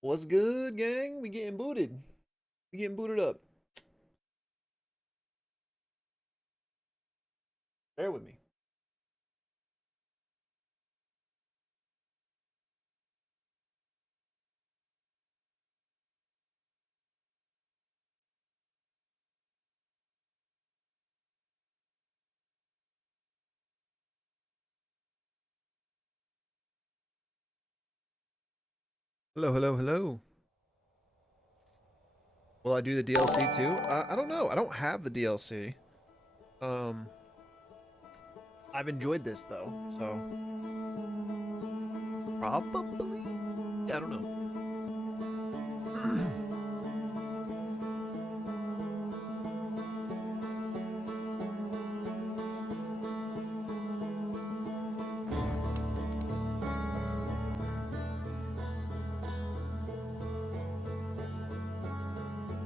What's good, gang? We getting booted. We getting booted up. Bear with me. Hello, hello, hello. Will I do the DLC too? I don't know. I don't have the DLC. Um, I've enjoyed this though, so probably. Yeah, I don't know.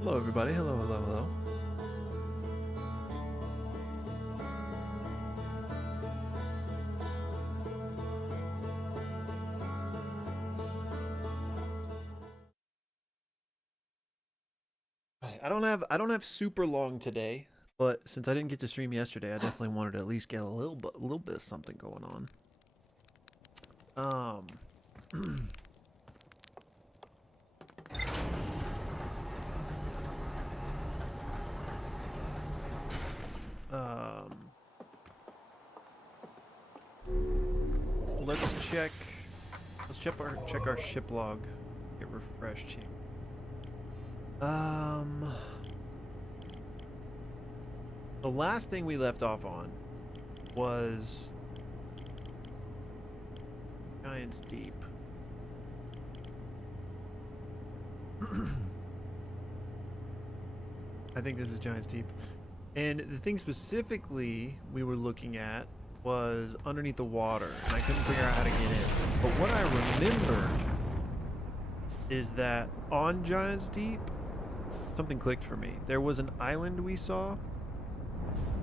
Hello, everybody. Hello, hello, hello. I don't have super long today, but since I didn't get to stream yesterday, I definitely wanted to at least get a little bit of something going on. Um. um. Let's check. Let's check our ship log. Get refreshed here. The last thing we left off on was Giant's Deep. I think this is Giant's Deep. And the thing specifically we were looking at was underneath the water, and I couldn't figure out how to get in. But what I remembered is that on Giant's Deep, something clicked for me. There was an island we saw,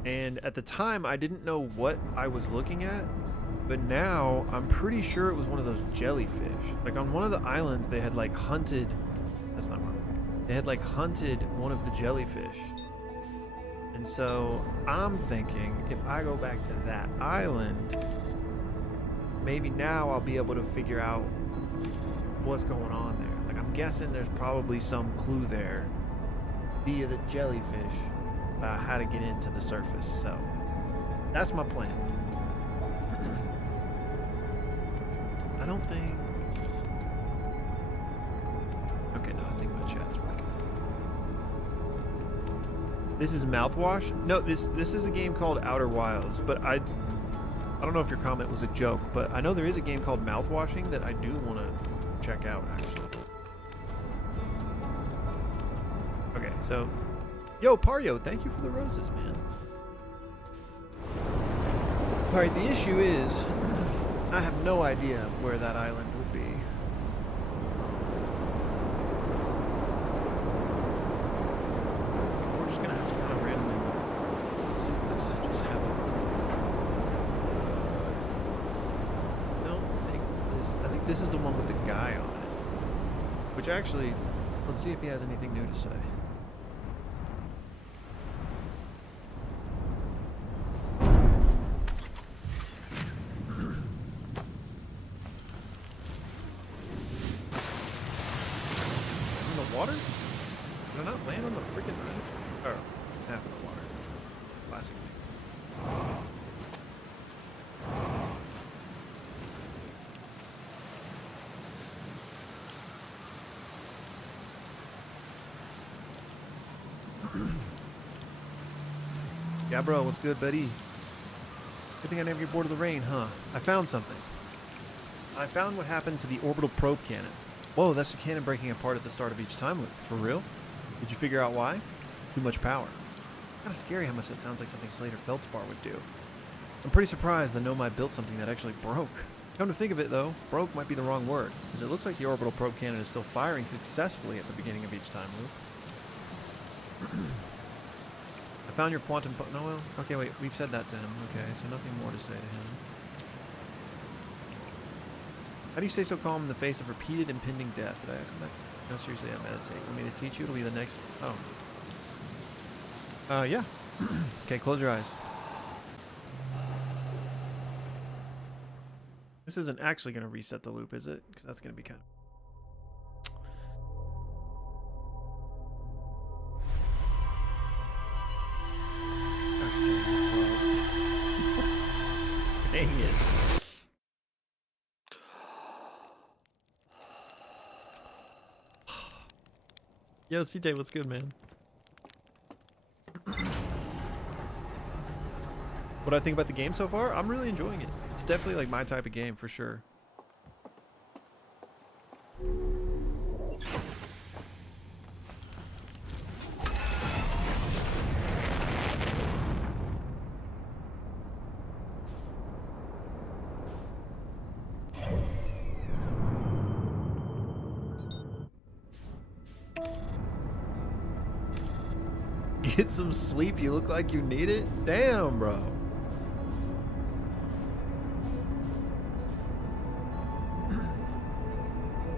and at the time I didn't know what I was looking at, but now I'm pretty sure it was one of those jellyfish. Like on one of the islands they had like hunted, that's not wrong. They had like hunted one of the jellyfish. And so I'm thinking if I go back to that island, maybe now I'll be able to figure out what's going on there. Like I'm guessing there's probably some clue there via the jellyfish about how to get into the surface. So that's my plan. I don't think. Okay, no, I think my chat's working. This is Mouthwash? No, this is a game called Outer Wilds, but I don't know if your comment was a joke, but I know there is a game called Mouthwashing that I do want to check out, actually. Okay, so... Yo, Pario, thank you for the roses, man. Alright, the issue is... I have no idea where that island would be. We're just gonna have to kind of randomly... Let's see what this just happens. I think this is the one with the guy on it. Which actually, let's see if he has anything new to say. In the water? Did I not land on the freaking island? Oh, half in the water. Classic. Gabbro, what's good, buddy? Good thing I never get bored of the rain, huh? I found something. I found what happened to the orbital probe cannon. Whoa, that's the cannon breaking apart at the start of each time loop. For real? Did you figure out why? Too much power. Kind of scary how much that sounds like something Slater Feldspar would do. I'm pretty surprised the Nomai built something that actually broke. Come to think of it, though, broke might be the wrong word, because it looks like the orbital probe cannon is still firing successfully at the beginning of each time loop. I found your quantum no, well, okay, wait, we've said that to him. Okay, so nothing more to say to him. How do you stay so calm in the face of repeated impending death? Did I ask him that? No, seriously, I meditate. Want me to teach you? It'll be the next... Oh. Yeah. Okay, close your eyes. This isn't actually going to reset the loop, is it? Because that's going to be kind of... Gosh dang it, bro. Dang it. Yo, CJ, what's good, man? What do I think about the game so far? I'm really enjoying it. It's definitely like my type of game for sure. Get some sleep. You look like you need it. Damn, bro.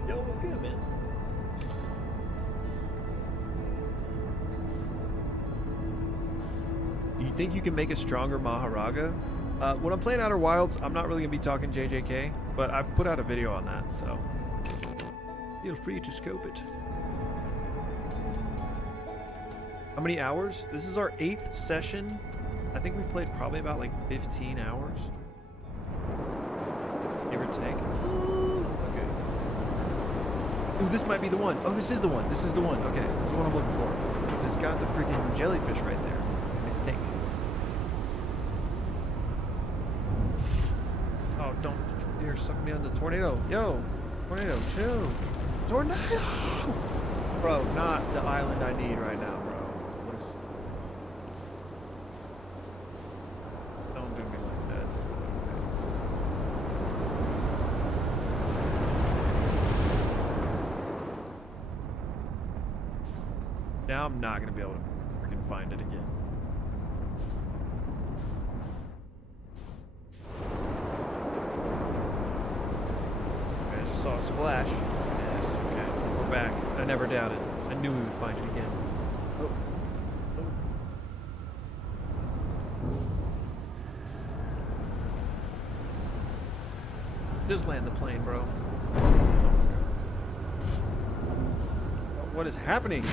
Yo, what's good, man? Do you think you can make a stronger Maharaga? When I'm playing Outer Wilds, I'm not really gonna be talking JJK, but I've put out a video on that, so feel free to scope it. How many hours? This is our 8th session. I think we've played probably about like 15 hours. Give or take. Okay. Ooh, this might be the one. Oh, this is the one. This is the one. Okay, this is what I'm looking for. It's got the freaking jellyfish right there, I think. Oh, don't you're sucking me on the tornado. Yo, tornado, chill. Tornado! Bro, not the island I need right now, bro. Don't do me like that. Now I'm not gonna be able to freaking find it again. I just saw a splash. Yes, okay. We're back. I never doubted. I knew we would find it again. Oh. Oh. Just land the plane, bro. Oh my god. What is happening?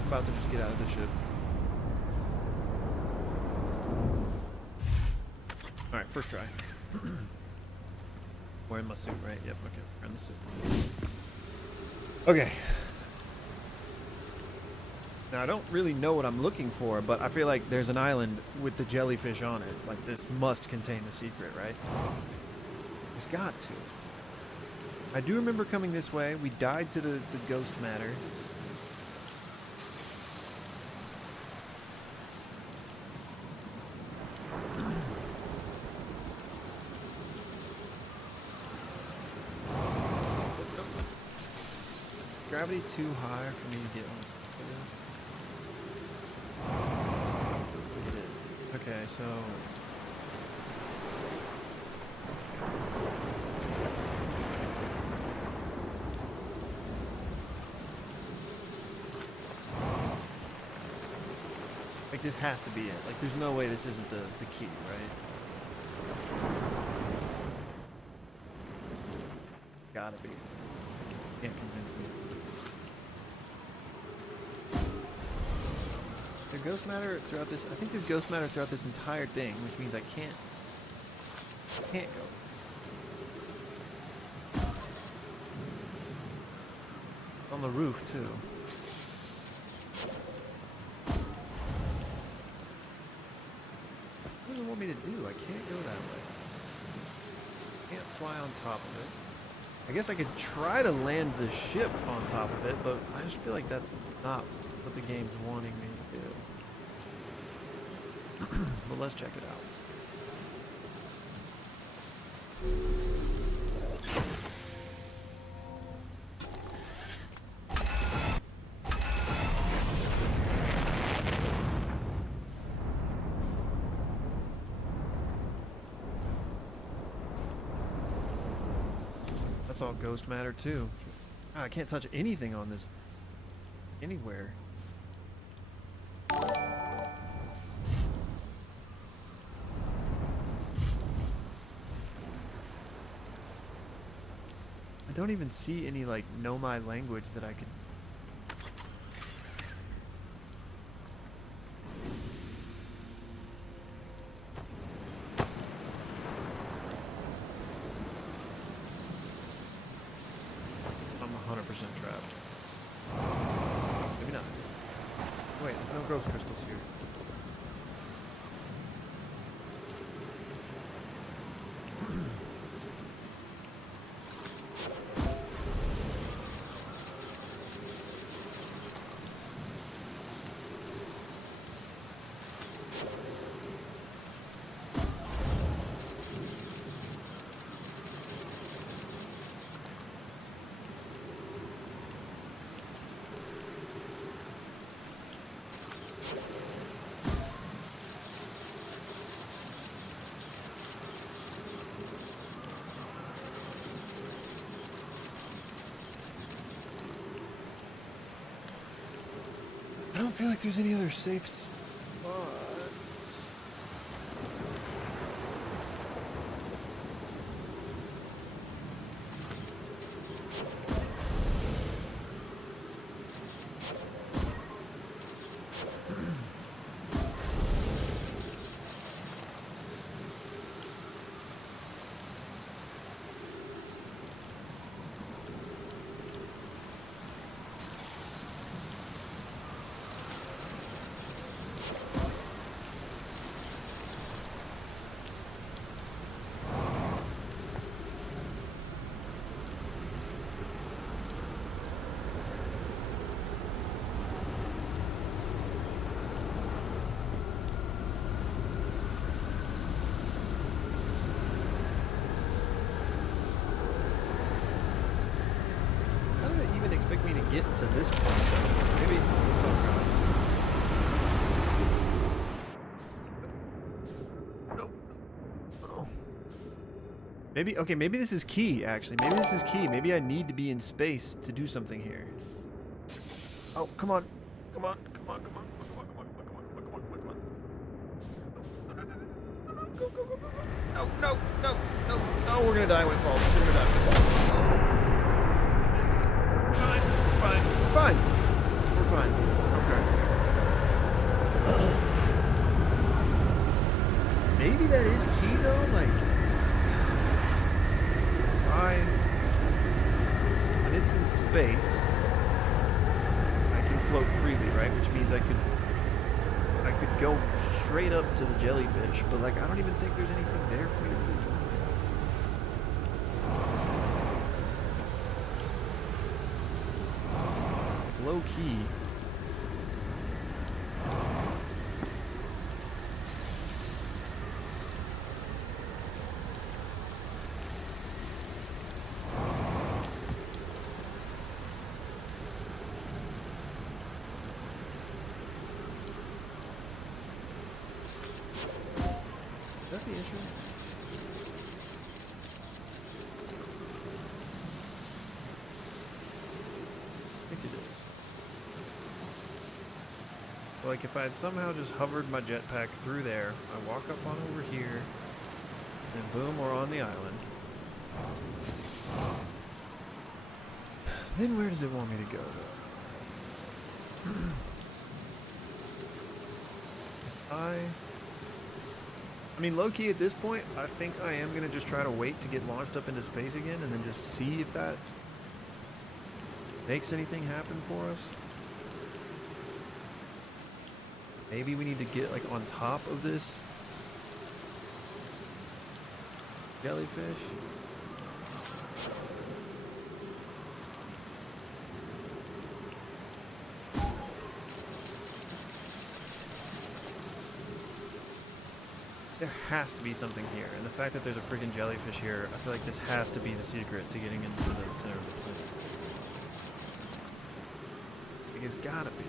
I'm about to just get out of the ship. Alright, first try. Wearing my suit, right? Yep, okay. Wearing the suit. Okay. Now, I don't really know what I'm looking for, but I feel like there's an island with the jellyfish on it. Like, this must contain the secret, right? It's got to. I do remember coming this way. We died to the ghost matter. Gravity too high for me to get on top of it. Okay, so like this has to be it. Like there's no way this isn't the key, right? Gotta be. Can't convince me. There's ghost matter throughout this. I think there's ghost matter throughout this entire thing, which means I can't go. On the roof too. What does it want me to do? I can't go that way. Can't fly on top of it. I guess I could try to land the ship on top of it, but I just feel like that's not what the game's wanting me to do. But let's check it out. that's all ghost matter too. Ah, I can't touch anything on this anywhere. I don't even see any like Nomai language that I could. I'm 100% trapped. Maybe not. Wait, there's no ghost crystals here. I don't feel like there's any other safe spots. Expect me to get to this point though. Maybe. No. Oh. Maybe. Okay. Maybe this is key. Actually, maybe this is key. Maybe I need to be in space to do something here. Oh, come on! Come on! Come on! Come on! Come on! Come on! Come on! Come on! Come on! Come on! Go! Go! Go! Go! No! No! No! No! No! We're gonna die when it falls. We're gonna die when it falls. Fine. We're fine. We're fine. Okay. Maybe that is key though, like when it's in space I can float freely, right? Which means I could go straight up to the jellyfish, but like I don't even think there's anything there for me to do. Low key. Is that the issue? I think it is. Like if I had somehow just hovered my jetpack through there, I walk up on over here, and boom, we're on the island. Then where does it want me to go though? I mean, low-key at this point, I think I am going to just try to wait to get launched up into space again and then just see if that makes anything happen for us. Maybe we need to get like on top of this jellyfish. There has to be something here, and the fact that there's a freaking jellyfish here, I feel like this has to be the secret to getting into the center of the planet. Like, it's gotta be.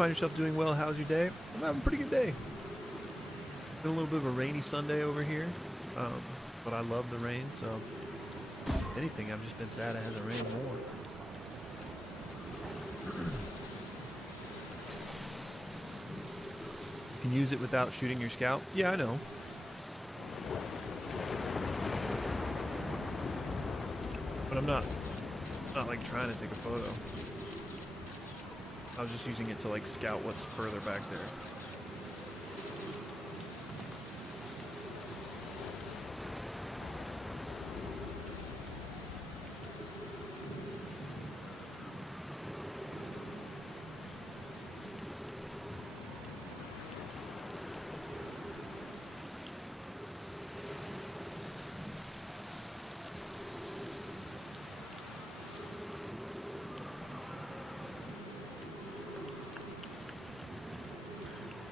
find yourself doing well. How's your day? I'm having a pretty good day. Been a little bit of a rainy Sunday over here, but I love the rain, so if anything, I've just been sad it hasn't rained more. You can use it without shooting your scout. Yeah, I know. But I'm not like trying to take a photo. I was just using it to like scout what's further back there.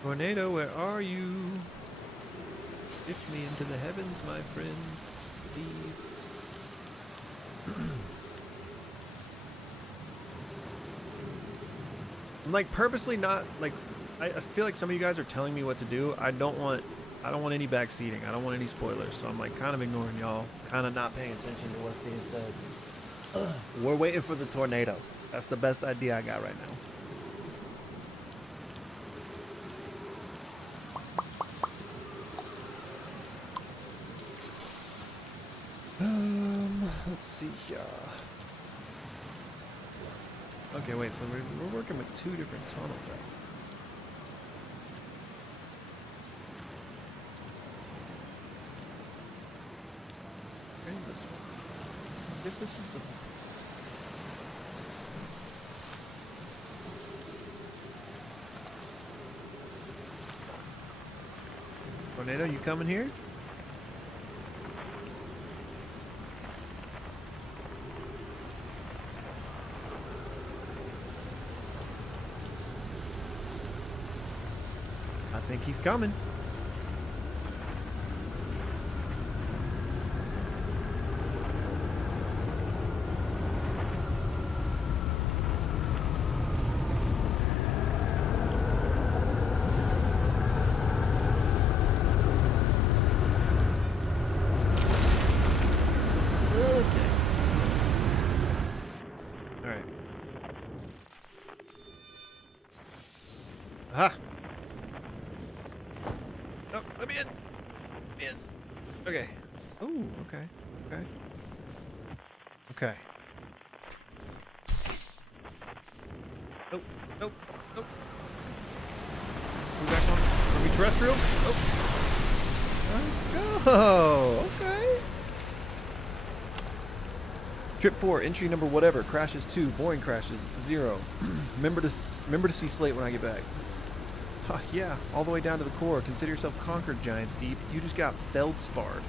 Tornado, where are you? Lift me into the heavens, my friend. Please. I'm like purposely not like. I feel like some of you guys are telling me what to do. I don't want any backseating. I don't want any spoilers. So I'm like kind of ignoring y'all. Kind of not paying attention to what's being said. We're waiting for the tornado. That's the best idea I got right now. Let's see here. Okay, wait, so we're working with two different tunnels out. Where's this one? I guess this is the... Tornado, you coming here? I think he's coming. Okay. All right. Aha. Oh, let me in. Let me in. Okay. Ooh, okay. Okay. Okay. Nope. Nope. Nope. Move back on. Are we terrestrial? Oh. Let's go. Okay. Trip 4, entry number whatever. Crashes 2. Boring crashes 0. remember to see Slate when I get back. Yeah, all the way down to the core. Consider yourself conquered, Giants Deep. You just got Feldsparred.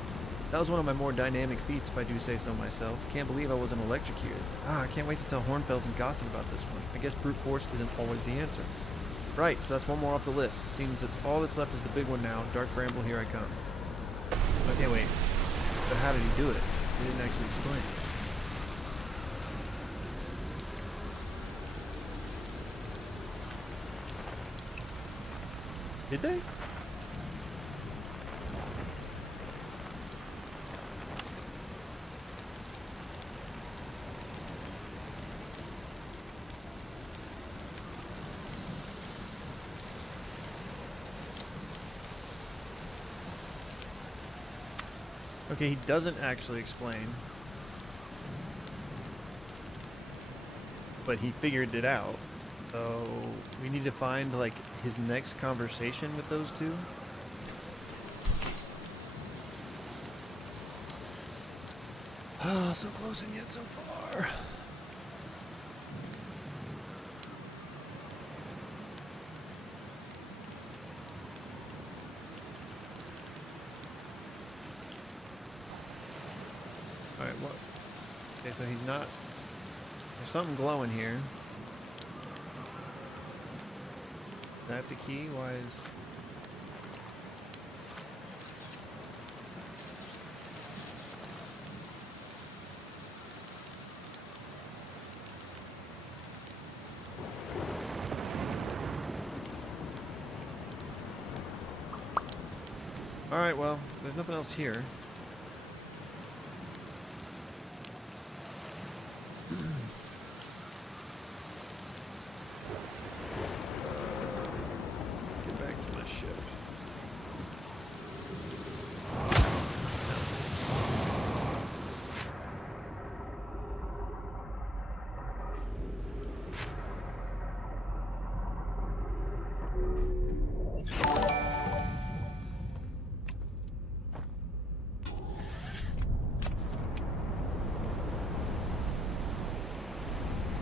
That was one of my more dynamic feats, if I do say so myself. Can't believe I wasn't electrocuted. I can't wait to tell Hornfels and Gossip about this one. I guess brute force isn't always the answer. Right, so that's one more off the list. Seems it's all that's left is the big one now. Dark Bramble, here I come. Okay, wait. But how did he do it? He didn't actually explain. Did they? Okay, he doesn't actually explain. But he figured it out. So we need to find like his next conversation with those two. Oh, so close and yet so far. All right, what? Okay, so he's not. There's something glowing here. Is that the key? Why is... Alright, well, there's nothing else here. Get back to my ship.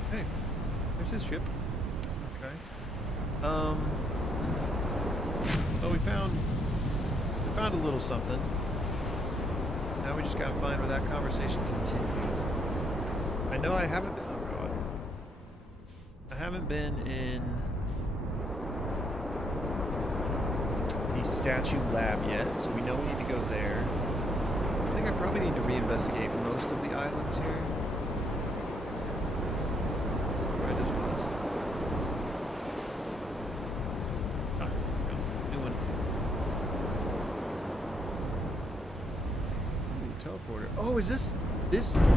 Hey, there's his ship. Okay. Well, we found a little something. Now we just gotta find where that conversation continued. I know I haven't been. Oh god. I haven't been in the statue lab yet, so we know we need to go there. I think I probably need to reinvestigate most of the islands here. Where this was. Ah, no, new one. Ooh, teleporter. Oh, is this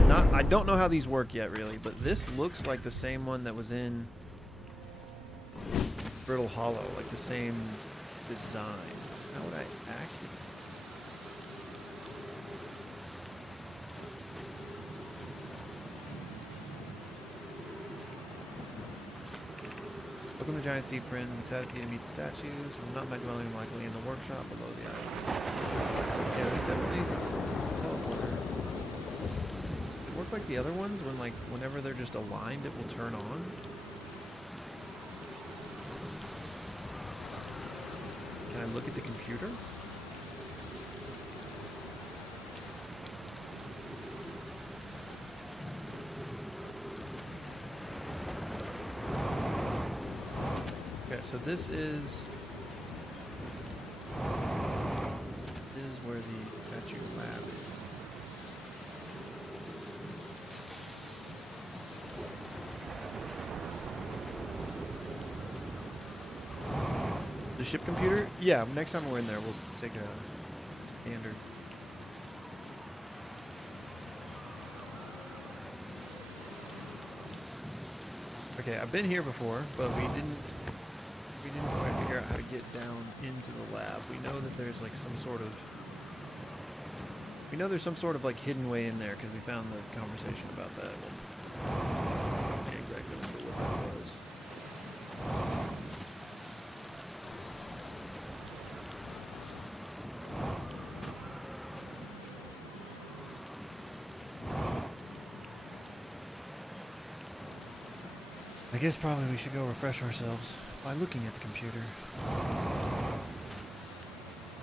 not? I don't know how these work yet, really, but this looks like the same one that was in Brittle Hollow, like the same design. How would I activate? Welcome to Giant Steep Friend. I'm excited for you to meet the statues. I'm not my dwelling likely in the workshop below the island. Yeah, this definitely is a teleporter. It work like the other ones when whenever they're just aligned it will turn on. Can I look at the computer? Okay, so this is where the statue lab is. The ship computer? Yeah, next time we're in there, we'll take a gander. Okay, I've been here before, but we didn't quite figure out how to get down into the lab. We know that there's like some sort of like hidden way in there because we found the conversation about that. I can't exactly remember what that was. I guess probably we should go refresh ourselves by looking at the computer.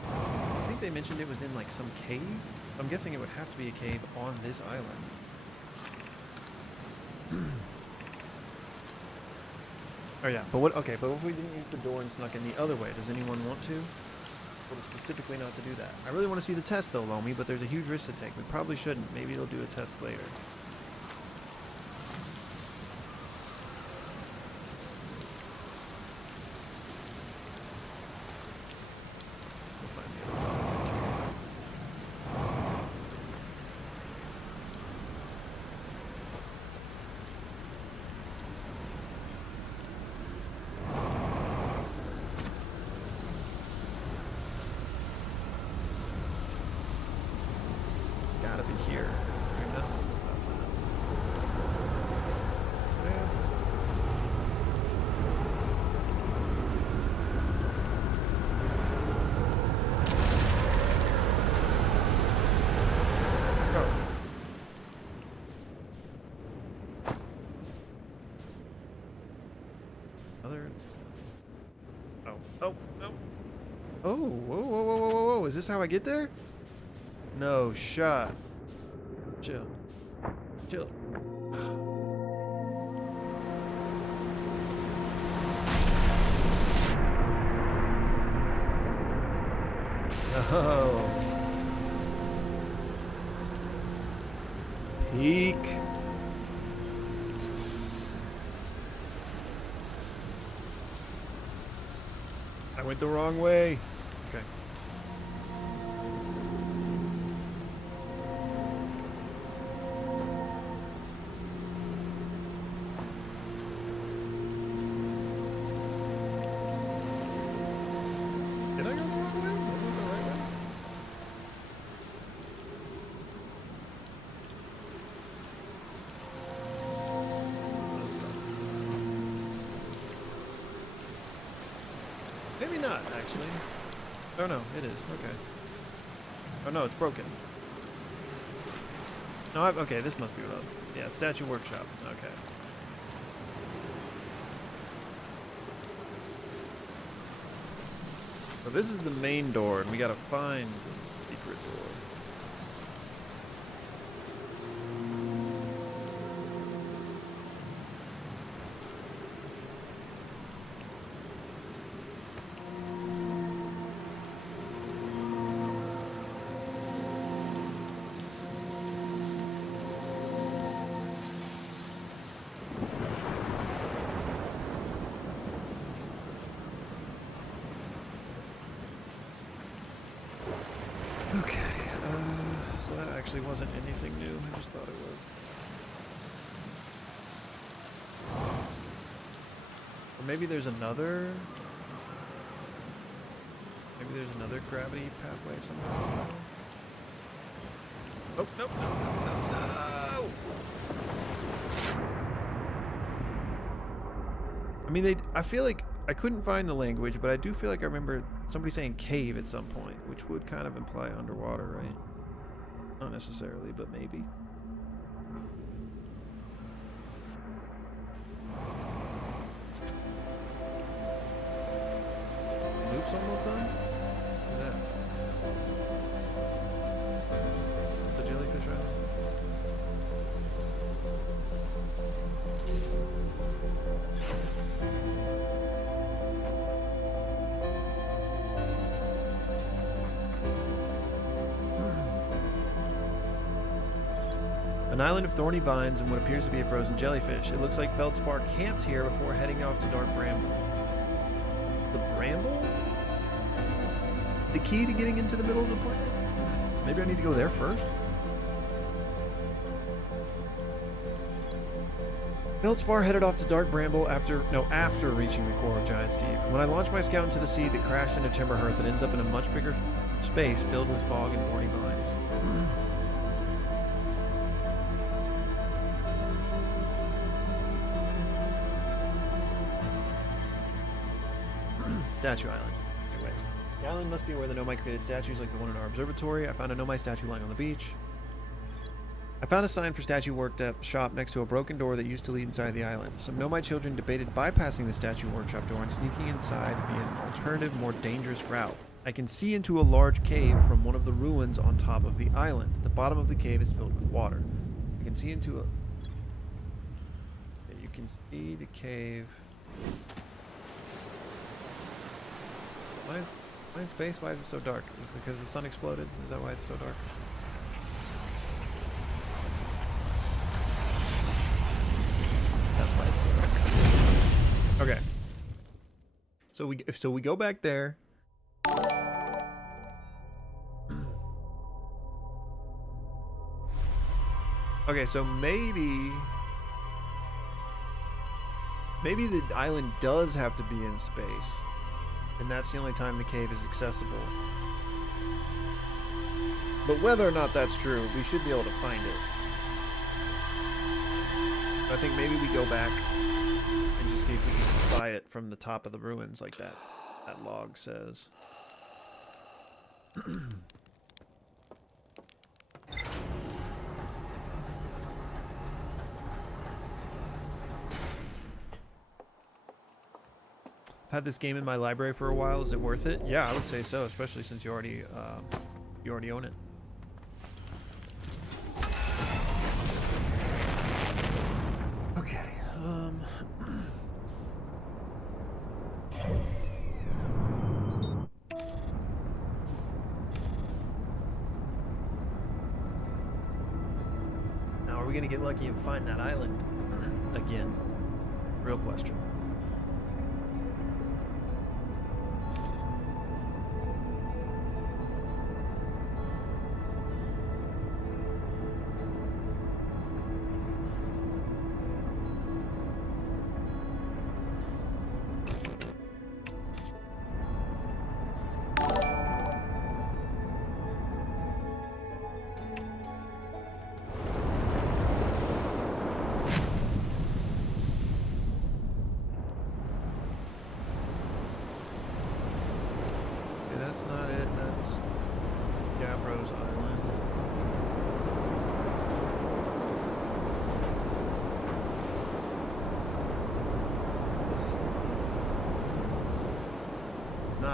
I think they mentioned it was in like some cave. I'm guessing it would have to be a cave on this island. Oh yeah, but what? Okay, but if we didn't use the door and snuck in the other way, does anyone want to? Told us specifically not to do that. I really want to see the test though, Lomi, but there's a huge risk to take. We probably shouldn't. Maybe it'll do a test later. Gotta be here. Right now. Oh, no. Oh, whoa, whoa, whoa, whoa, whoa, whoa. Is this how I get there? No shot. Chill. Chill. Oh. Peek. I went the wrong way. Okay. not, actually. Oh no, it is. Okay. Oh no, it's broken. No, okay, this must be what else. Yeah, Statue Workshop. Okay. So this is the main door, and we gotta find the secret door. Okay, so that actually wasn't anything new. I just thought it was. Or maybe there's another. Maybe there's another gravity pathway somewhere. Oh, nope, no, no. I mean, I feel like I couldn't find the language, but I do feel like I remember somebody saying cave at some point, which would kind of imply underwater, right? Not necessarily, but maybe. Loop's almost done? What is that? The Jellyfish Island? An island of thorny vines and what appears to be a frozen jellyfish. It looks like Feldspar camped here before heading off to Dark Bramble. The Bramble? The key to getting into the middle of the planet? Maybe I need to go there first? Feldspar headed off to Dark Bramble after reaching the core of Giant's Deep. When I launched my scout into the sea that crashed into Timber Hearth, it ends up in a much bigger space filled with fog and thorny vines. Statue Island. Anyway, the island must be where the Nomai created statues like the one in our observatory. I found a Nomai statue lying on the beach. I found a sign for statue workshop next to a broken door that used to lead inside the island. Some Nomai children debated bypassing the statue workshop door and sneaking inside via an alternative, more dangerous route. I can see into a large cave from one of the ruins on top of the island. The bottom of the cave is filled with water. I can see into a... Yeah, you can see the cave... Mine's space? Why is it so dark? Is it because the sun exploded? Is that why it's so dark? That's why it's so dark. Okay. So we go back there. Okay, so maybe the island does have to be in space. And that's the only time the cave is accessible. But whether or not that's true, we should be able to find it. I think maybe we go back and just see if we can spy it from the top of the ruins like that log says. I've had this game in my library for a while. Is it worth it? Yeah, I would say so, especially since you already own it. Okay. Now, are we gonna get lucky and find that island again? Real question.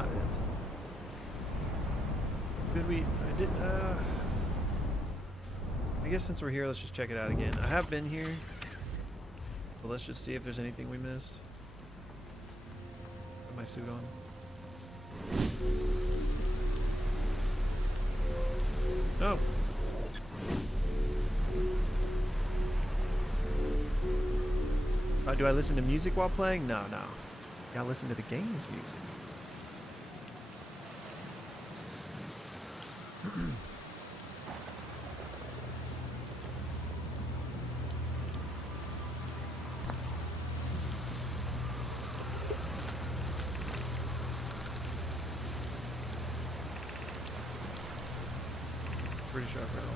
not it. Could we? I did. I guess since we're here, let's just check it out again. I have been here, but let's just see if there's anything we missed. Put my suit on. Oh. Do I listen to music while playing? No, no. I gotta listen to the game's music. Pretty sure I've read all.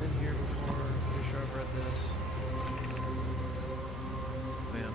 Been here before. Pretty sure I've read this. Man.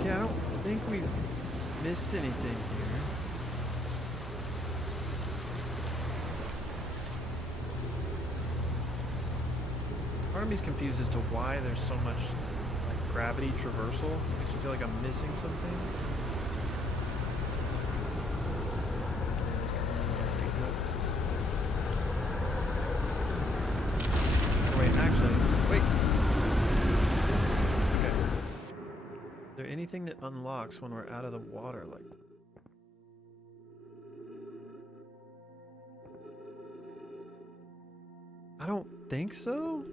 Okay, I don't think we've missed anything here. Part of me is confused as to why there's so much like gravity traversal. Makes me feel like I'm missing something. Wait, actually, wait. Okay. Is there anything that unlocks when we're out of the water like that? I don't think so.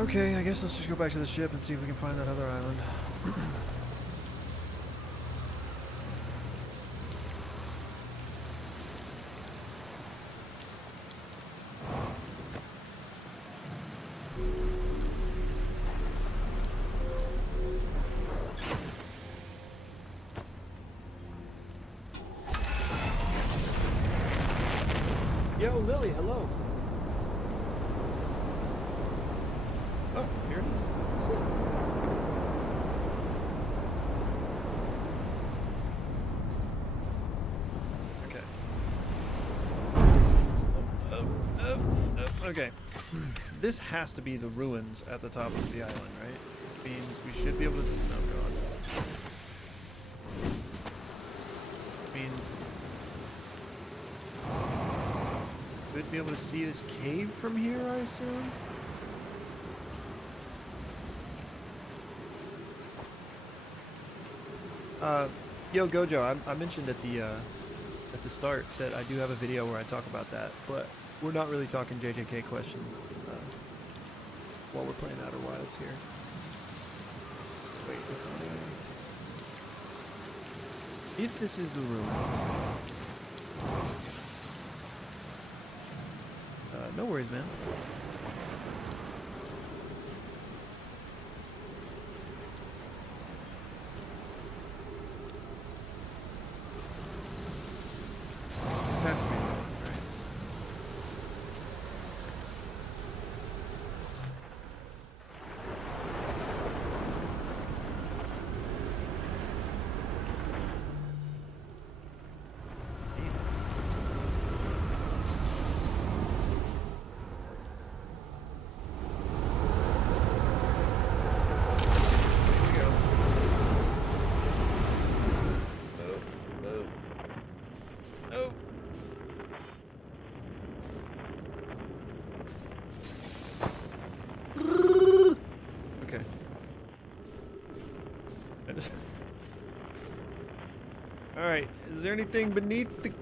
Okay, I guess let's just go back to the ship and see if we can find that other island. Yo, Lily, hello. Oh, here it is. Sick. Okay. Okay. This has to be the ruins at the top of the island, right? Which means we should be able to... Oh, God. Means... be able to see this cave from here, I assume? Yo, Gojo, I mentioned at the start that I do have a video where I talk about that, but we're not really talking JJK questions while we're playing Outer Wilds here. Wait, if this is the ruins, no worries, man. Alright, is there anything beneath the...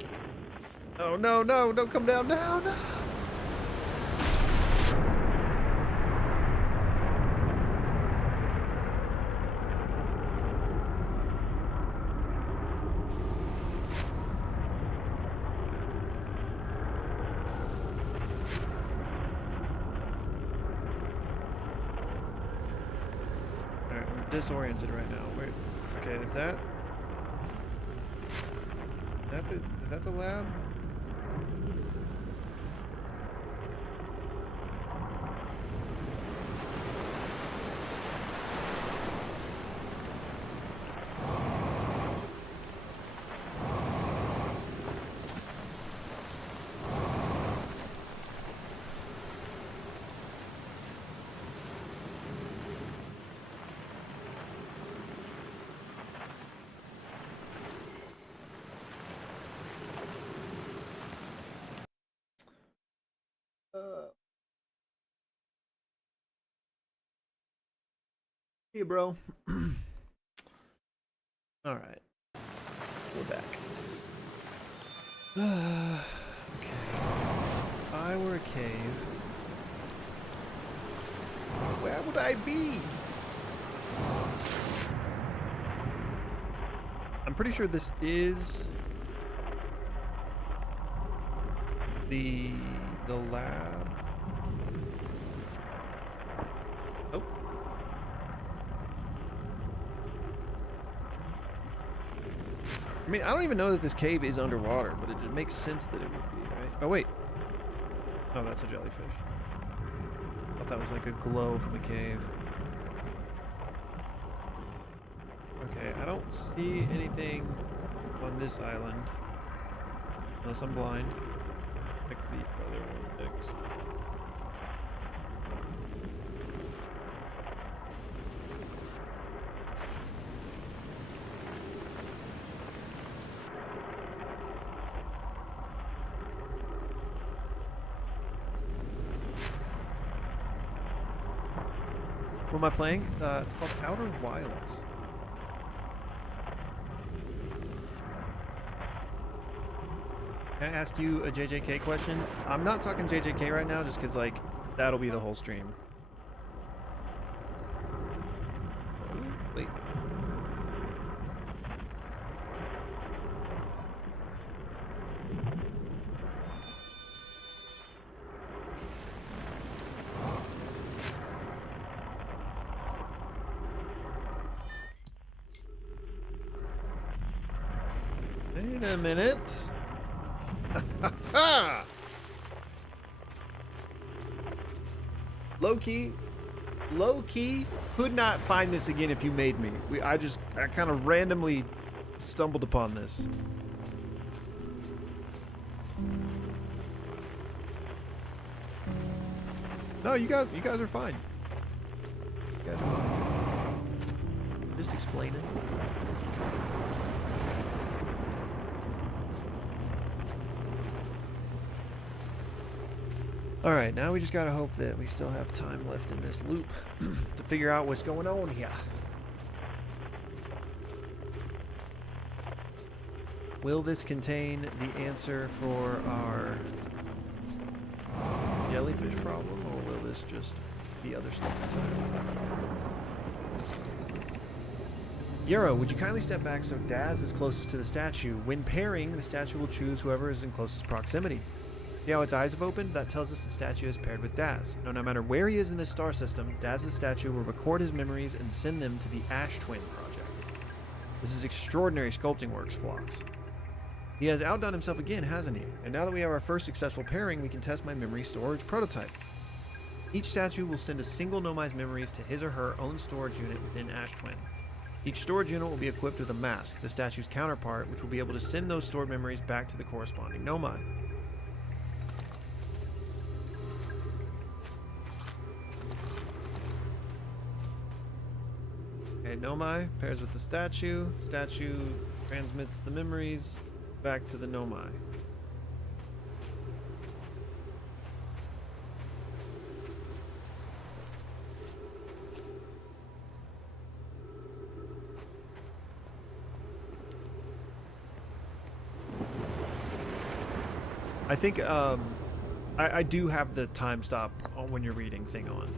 Oh, no, no, don't come down. No, no! Alright, I'm disoriented right now. Wait, okay, is that the lab? Hey, bro. All right, we're back. Okay. If I were a cave, where would I be? I'm pretty sure this is the lab. Oh. I mean, I don't even know that this cave is underwater, but it just makes sense that it would be, right? Oh, wait. Oh, that's a jellyfish. I thought that was like a glow from a cave. Okay, I don't see anything on this island. Unless I'm blind. Pick the other one next. What am I playing? It's called Outer Wilds. Can I ask you a JJK question? I'm not talking JJK right now just because, like, that'll be the whole stream. Wait. Wait a minute. Low key could not find this again if you made me. I kind of randomly stumbled upon this. No, you guys are fine. You guys are fine. Just explain it. Alright, now we just gotta hope that we still have time left in this loop to figure out what's going on here. Will this contain the answer for our jellyfish problem, or will this just be other stuff entirely? Yarrow, would you kindly step back so Daz is closest to the statue? When pairing, the statue will choose whoever is in closest proximity. See how its eyes have opened? That tells us the statue is paired with Daz. No matter where he is in this star system, Daz's statue will record his memories and send them to the Ash Twin Project. This is extraordinary sculpting works, Phlox. He has outdone himself again, hasn't he? And now that we have our first successful pairing, we can test my memory storage prototype. Each statue will send a single Nomai's memories to his or her own storage unit within Ash Twin. Each storage unit will be equipped with a mask, the statue's counterpart, which will be able to send those stored memories back to the corresponding Nomai. Okay, Nomai pairs with the statue transmits the memories back to the Nomai. I think I do have the time stop when you're reading thing on.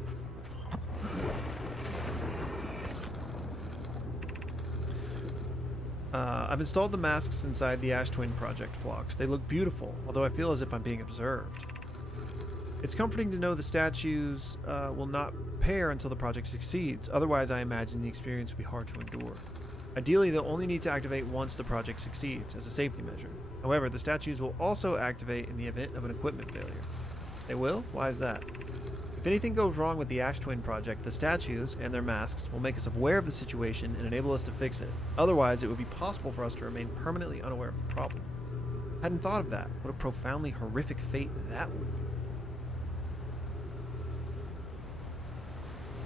I've installed the masks inside the Ash Twin Project, Phlox. They look beautiful, although I feel as if I'm being observed. It's comforting to know the statues will not pair until the project succeeds. Otherwise, I imagine the experience will be hard to endure. Ideally, they'll only need to activate once the project succeeds, as a safety measure. However, the statues will also activate in the event of an equipment failure. They will? Why is that? If anything goes wrong with the Ash Twin Project, the statues and their masks will make us aware of the situation and enable us to fix it. Otherwise, it would be possible for us to remain permanently unaware of the problem. Hadn't thought of that. What a profoundly horrific fate that would be.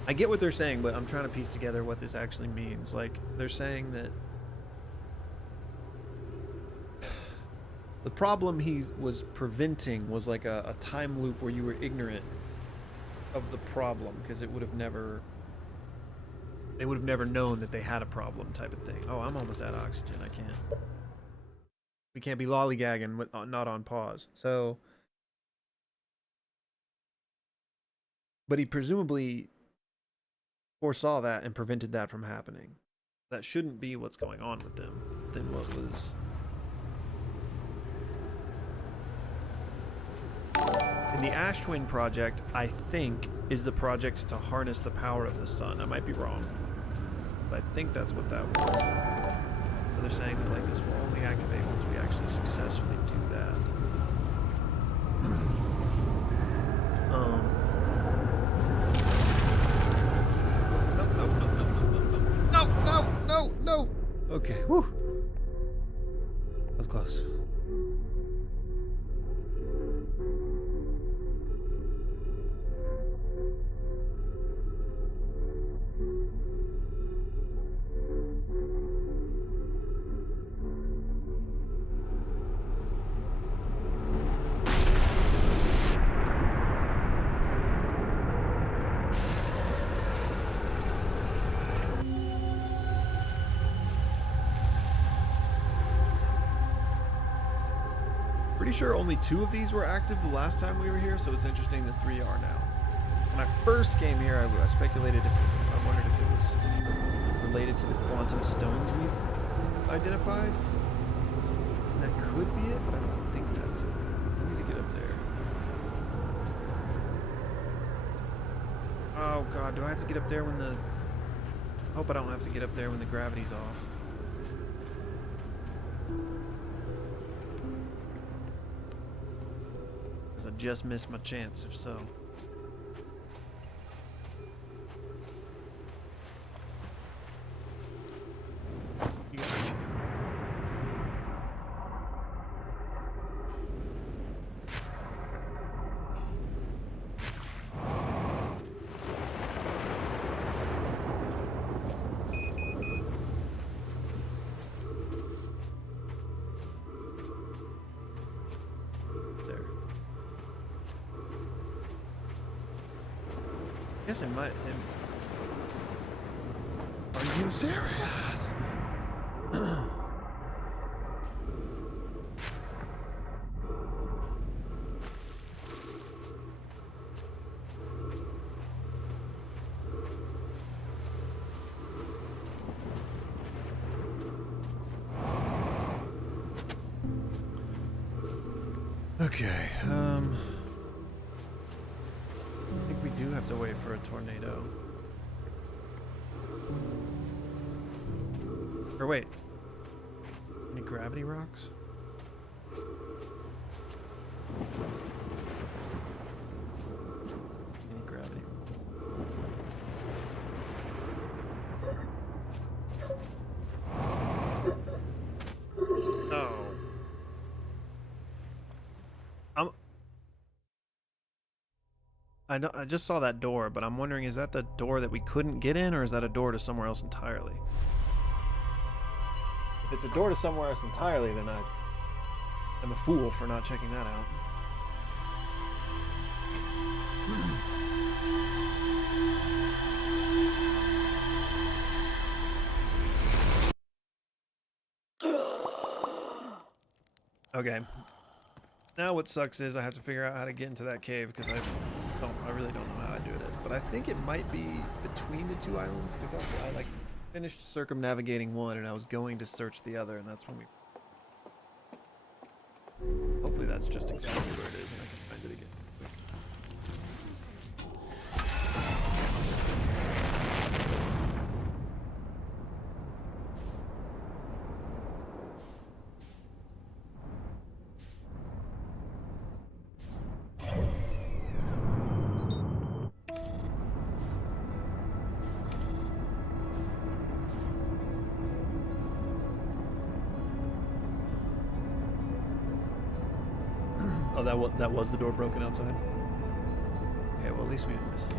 I get what they're saying, but I'm trying to piece together what this actually means. Like, they're saying that the problem he was preventing was like a time loop where you were ignorant of the problem, because it would have never, they would have never known that they had a problem, type of thing. Oh, I'm almost out of oxygen. I can't. We can't be lollygagging with not on pause. So, but he presumably foresaw that and prevented that from happening. That shouldn't be what's going on with them. Then what was? In the Ash Twin Project, I think, is the project to harness the power of the sun. I might be wrong, but I think that's what that was. So they're saying that like this will only activate once we actually successfully do that. No! Okay, whew. That was close. Pretty sure only 2 of these were active the last time we were here, so it's interesting that 3 are now. When I first came here, I speculated I wondered if it was related to the quantum stones we identified. And that could be it, but I don't think that's it. I need to get up there. Oh god, do I have to get up there when the... I hope I don't have to get up there when the gravity's off. I just missed my chance, if so. You got it. guess it might. Are you serious? Okay, I think we do have to wait for a tornado. Or wait, any gravity rocks? Any gravity? Oh. I just saw that door, but I'm wondering, is that the door that we couldn't get in, or is that a door to somewhere else entirely? If it's a door to somewhere else entirely, then I'm a fool for not checking that out. Okay. Now what sucks is I have to figure out how to get into that cave because I really don't know how I do it. But I think it might be between the two islands because I like finished circumnavigating one and I was going to search the other, and that's when we. Hopefully that's just exactly where it is and I can find it again. Oh, that was the door broken outside? Okay, well at least we didn't miss it.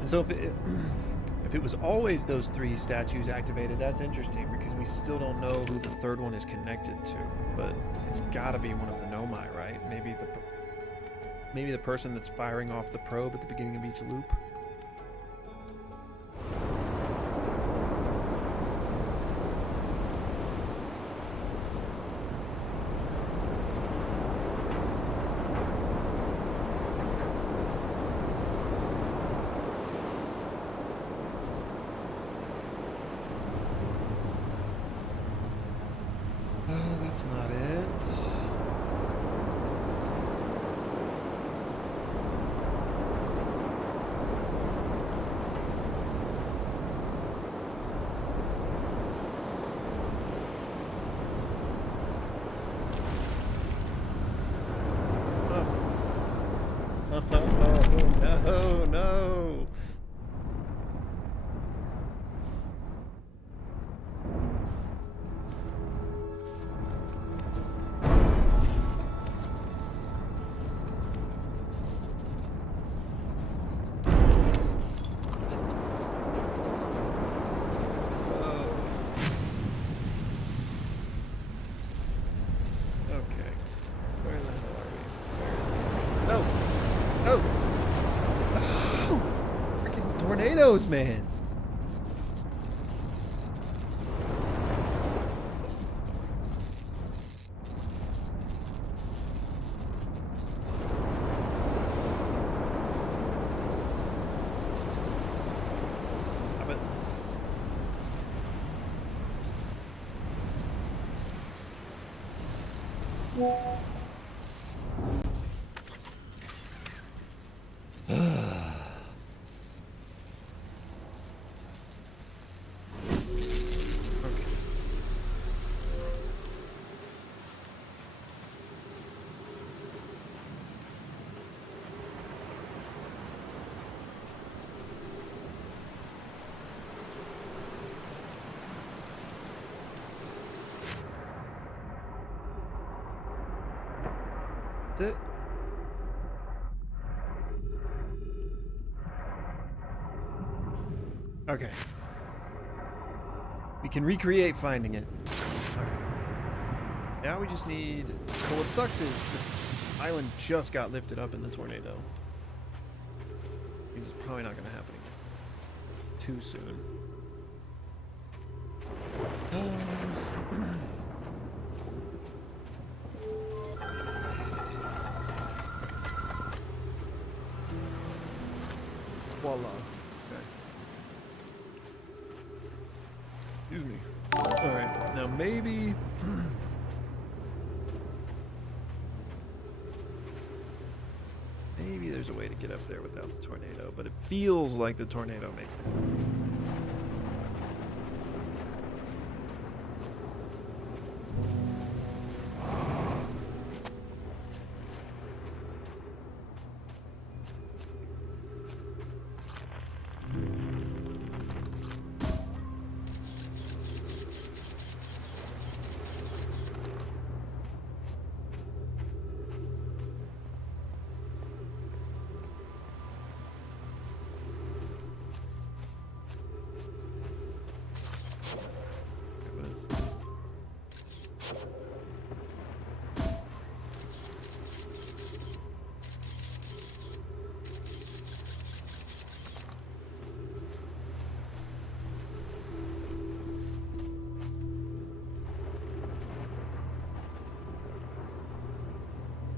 And so if it was always those three statues activated, that's interesting because we still don't know who the third one is connected to. But it's gotta be one of the Nomai, right? Maybe the person that's firing off the probe at the beginning of each loop. That's not it. Oh, no, no. Tornadoes, man. Okay. We can recreate finding it. Now we just need... Well, what sucks is the island just got lifted up in the tornado. It's probably not going to happen again too soon. Voila. Okay. Excuse me. Alright, now maybe... maybe there's a way to get up there without the tornado, but it feels like the tornado makes the...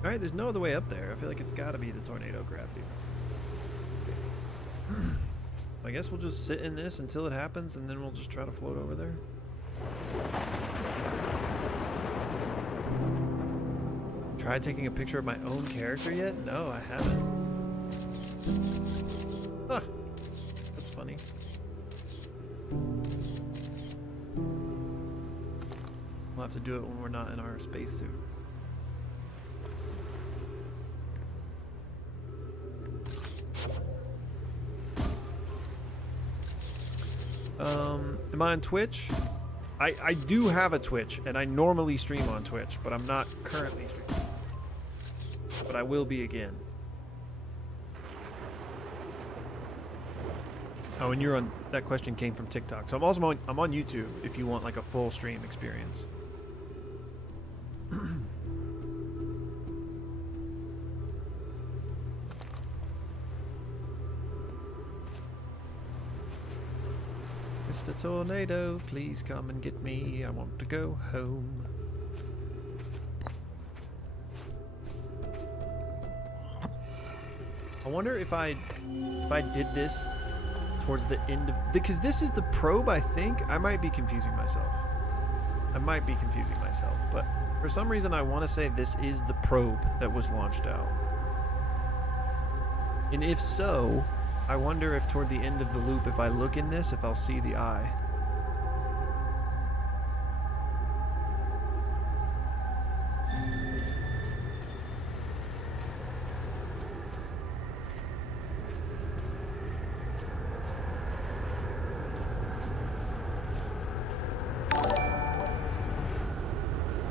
Alright, there's no other way up there. I feel like it's gotta be the tornado gravity. I guess we'll just sit in this until it happens, and then we'll just try to float over there. Tried taking a picture of my own character yet? No, I haven't. Huh. That's funny. We'll have to do it when we're not in our spacesuit. Am I on Twitch? I do have a Twitch, and I normally stream on Twitch, but I'm not currently streaming. But I will be again. Oh, and you're on... that question came from TikTok. So I'm on YouTube if you want like a full stream experience. Mr. Tornado, please come and get me. I want to go home. I wonder if I did this towards the end of... because this is the probe, I think. I might be confusing myself. But for some reason I want to say this is the probe that was launched out. And if so... I wonder if toward the end of the loop, if I look in this, if I'll see the eye.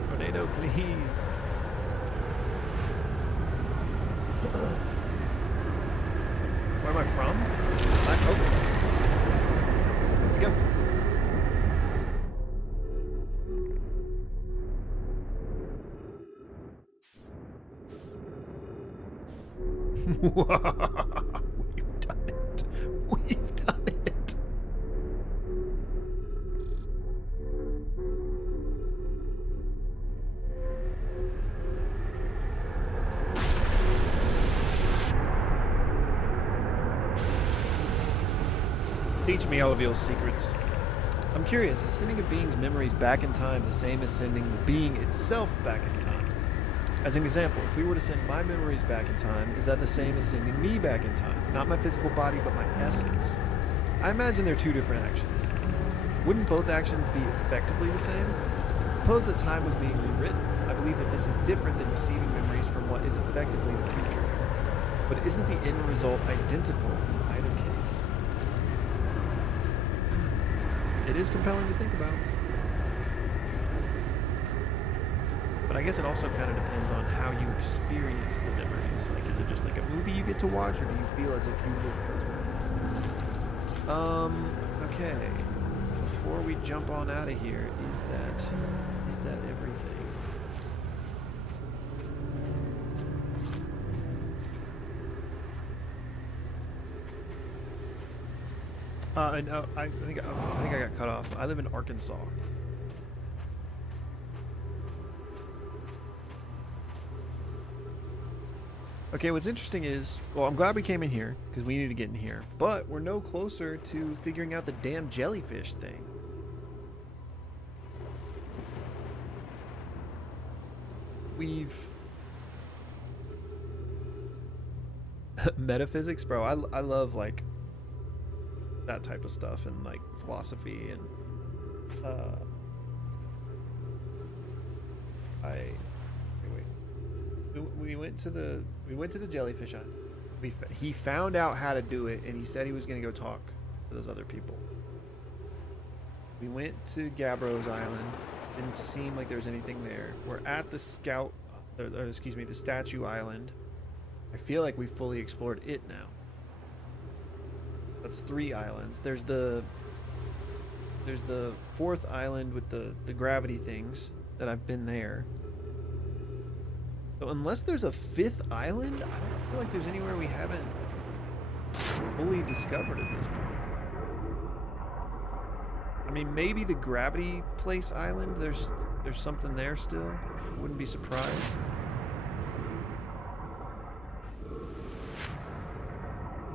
Tornado, please. Where am I from? Okay. Go. We've done it. We've done it. Teach me all of your secrets. I'm curious, is sending a being's memories back in time the same as sending the being itself back in time? As an example, if we were to send my memories back in time, is that the same as sending me back in time? Not my physical body, but my essence. I imagine they're two different actions. Wouldn't both actions be effectively the same? Suppose that time was being rewritten. I believe that this is different than receiving memories from what is effectively the future. But isn't the end result identical in either case? It is compelling to think about. But I guess it also kind of depends on how you experience the memories. Like, is it just like a movie you get to watch, or do you feel as if you live those memories? Okay. Before we jump on out of here, is that everything? And I think I got cut off. I live in Arkansas. Okay, what's interesting is, well, I'm glad we came in here because we need to get in here, but we're no closer to figuring out the damn jellyfish thing. We've metaphysics, bro. I love like that type of stuff and like philosophy and we went to the jellyfish island. He found out how to do it and he said he was going to go talk to those other people. We went to Gabbro's island. Didn't seem like there was anything there. We're at the the statue island. I feel like we fully explored it now. That's 3 islands. There's the fourth island with the gravity things that I've been there. So unless there's a 5th island, I don't feel like there's anywhere we haven't fully discovered at this point. I mean, maybe the gravity place island, there's something there still. Wouldn't be surprised.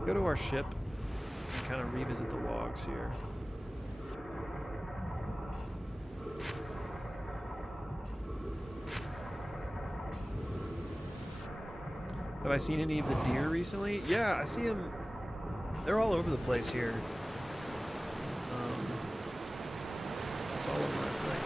Go to our ship and kind of revisit the logs here. Have I seen any of the deer recently? Yeah, I see them. They're all over the place here. I saw one last night.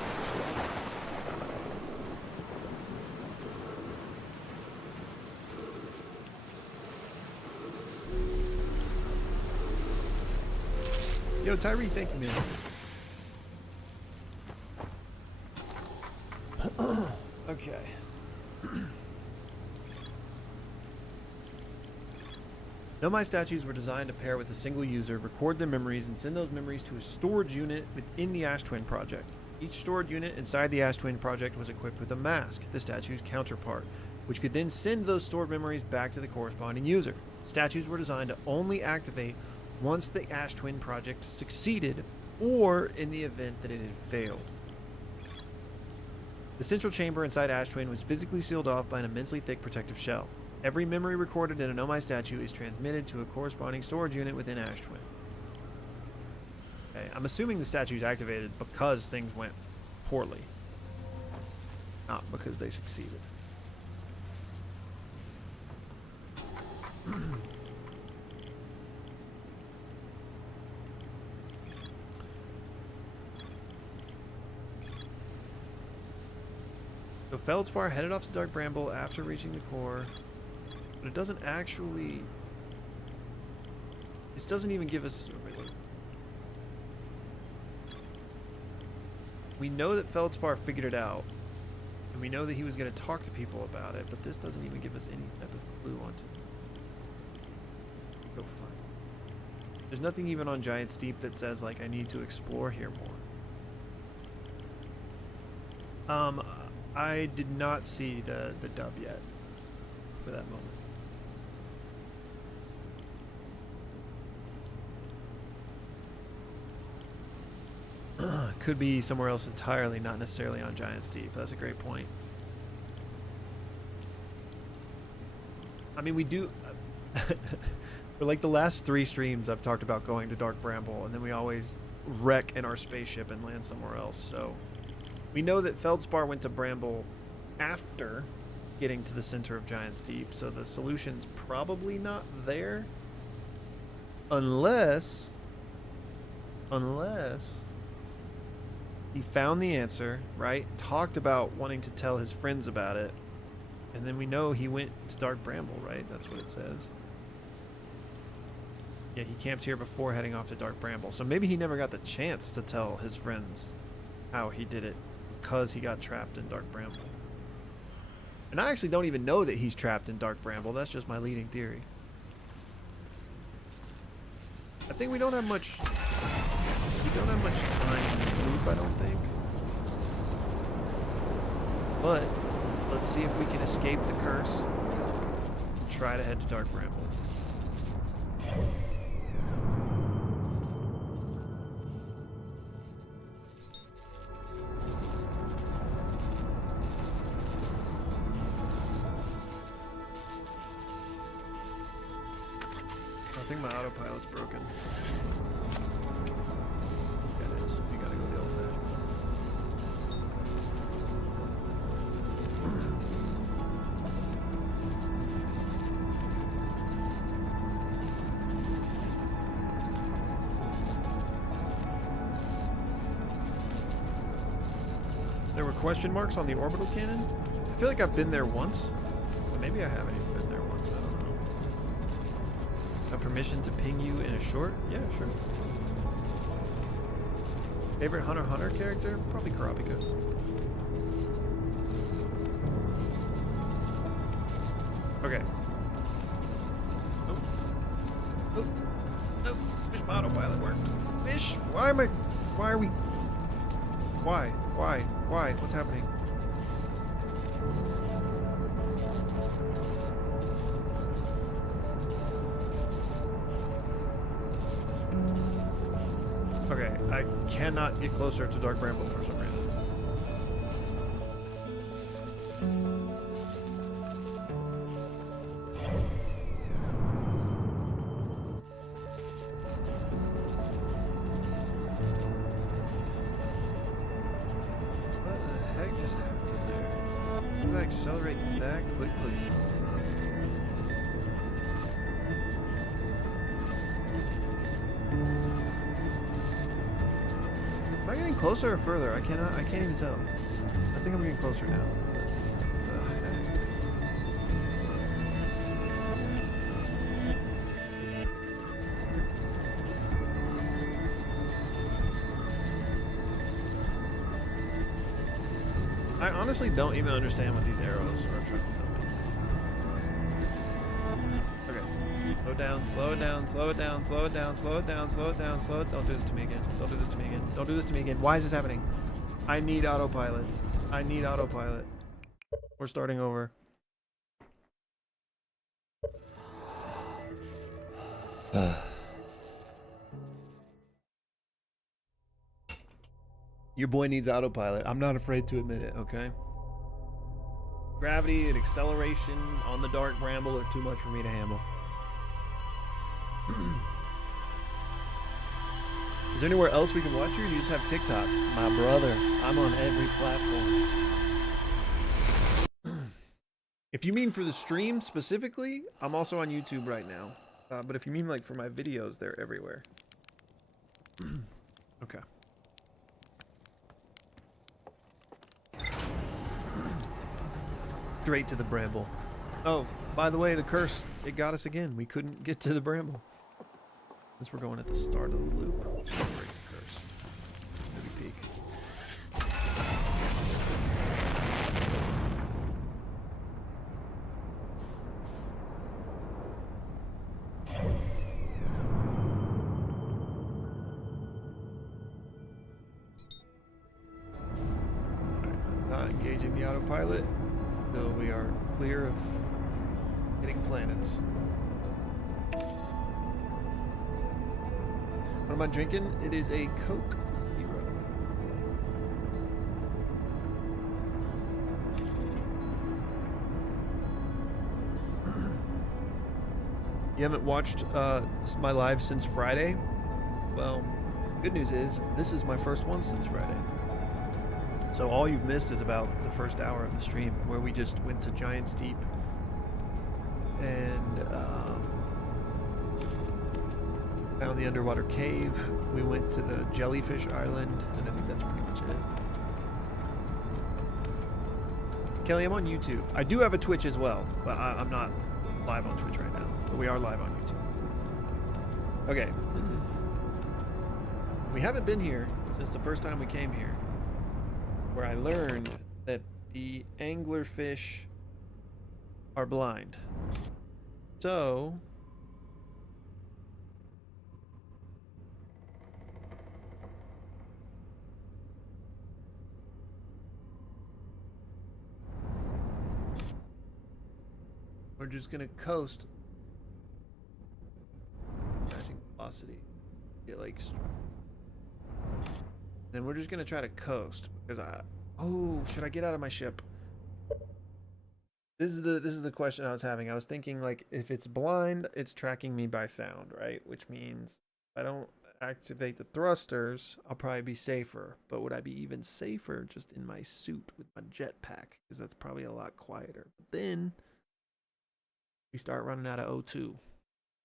Yo, Tyree, thank you, man. Okay. Nomai statues were designed to pair with a single user, record their memories, and send those memories to a storage unit within the Ash Twin project. Each stored unit inside the Ash Twin project was equipped with a mask, the statue's counterpart, which could then send those stored memories back to the corresponding user. Statues were designed to only activate once the Ash Twin project succeeded, or in the event that it had failed. The central chamber inside Ash Twin was physically sealed off by an immensely thick protective shell. Every memory recorded in a Nomai statue is transmitted to a corresponding storage unit within Ash Twin. Okay, I'm assuming the statue is activated because things went poorly, not because they succeeded. So Feldspar headed off to Dark Bramble after reaching the core, but it doesn't actually... This doesn't even give us... We know that Feldspar figured it out, and we know that he was going to talk to people about it, but this doesn't even give us any type of clue onto it. Go find. There's nothing even on Giant Steep that says, like, I need to explore here more. I did not see the dub yet for that moment. Could be somewhere else entirely, not necessarily on Giant Steep. That's a great point. I mean, we do... for like the last 3 streams, I've talked about going to Dark Bramble, and then we always wreck in our spaceship and land somewhere else, so... We know that Feldspar went to Bramble after getting to the center of Giant Steep, so the solution's probably not there. Unless he found the answer, right? Talked about wanting to tell his friends about it, and then we know he went to Dark Bramble, right? That's what it says. Yeah, he camped here before heading off to Dark Bramble, so maybe he never got the chance to tell his friends how he did it, because he got trapped in Dark Bramble. And I actually don't even know that he's trapped in Dark Bramble. That's just my leading theory. I think we don't have much time in this loop, I don't think. But let's see if we can escape the curse and try to head to Dark Bramble. I think my autopilot's broken. Yeah, it is. We gotta go the old-fashioned. There were question marks on the orbital cannon? I feel like I've been there once. But maybe I haven't even been there once. I don't know. Have permission to ping you in a short? Yeah, sure. Favorite Hunter x Hunter character? Probably Karapika. Okay. Nope. Nope. Nope. Wish my autopilot worked. Wish. Why am I? Why are we? Why? Why? Why? What's happening? Okay, I cannot get closer to Dark Bramble for some reason. What the heck just happened there? How did I accelerate that quickly? Am I getting closer or further? I can't even tell. I think I'm getting closer now. What the heck? I honestly don't even understand what these arrows are trying to tell me. Okay. Slow it down, slow it down, slow it down, slow it down, slow it down, slow it down, slow it. Don't do this to me again. Don't do this to me again. Don't do this to me again. Why is this happening? I need autopilot. I need autopilot. We're starting over. Your boy needs autopilot. I'm not afraid to admit it, okay? Gravity and acceleration on the Dark Bramble are too much for me to handle. Is there anywhere else we can watch you, or do you just have TikTok? My brother, I'm on every platform. If you mean for the stream specifically, I'm also on YouTube right now. But if you mean like for my videos, they're everywhere. Okay. Straight to the Bramble. Oh, by the way, the curse, it got us again. We couldn't get to the Bramble. Since we're going at the start of the loop. Break the curse. Maybe peek. Alright, not engaging the autopilot. So we are clear of hitting planets. What am I drinking? It is a Coke Zero. You haven't watched my live since Friday? Well, good news is this is my first one since Friday. So all you've missed is about the first hour of the stream where we just went to Giant's Deep and found the underwater cave. We went to the Jellyfish Island, and I think that's pretty much it. Kelly, I'm on YouTube. I do have a Twitch as well, but I'm not live on Twitch right now. But we are live on YouTube. Okay. We haven't been here since the first time we came here, where I learned that the anglerfish are blind. So we're just gonna coast. Matching velocity. Get like. Then we're just gonna try to coast because oh, should I get out of my ship? This is the question I was having. I was thinking like if it's blind, it's tracking me by sound, right? Which means if I don't activate the thrusters, I'll probably be safer. But would I be even safer just in my suit with my jetpack? Because that's probably a lot quieter. But then we start running out of O2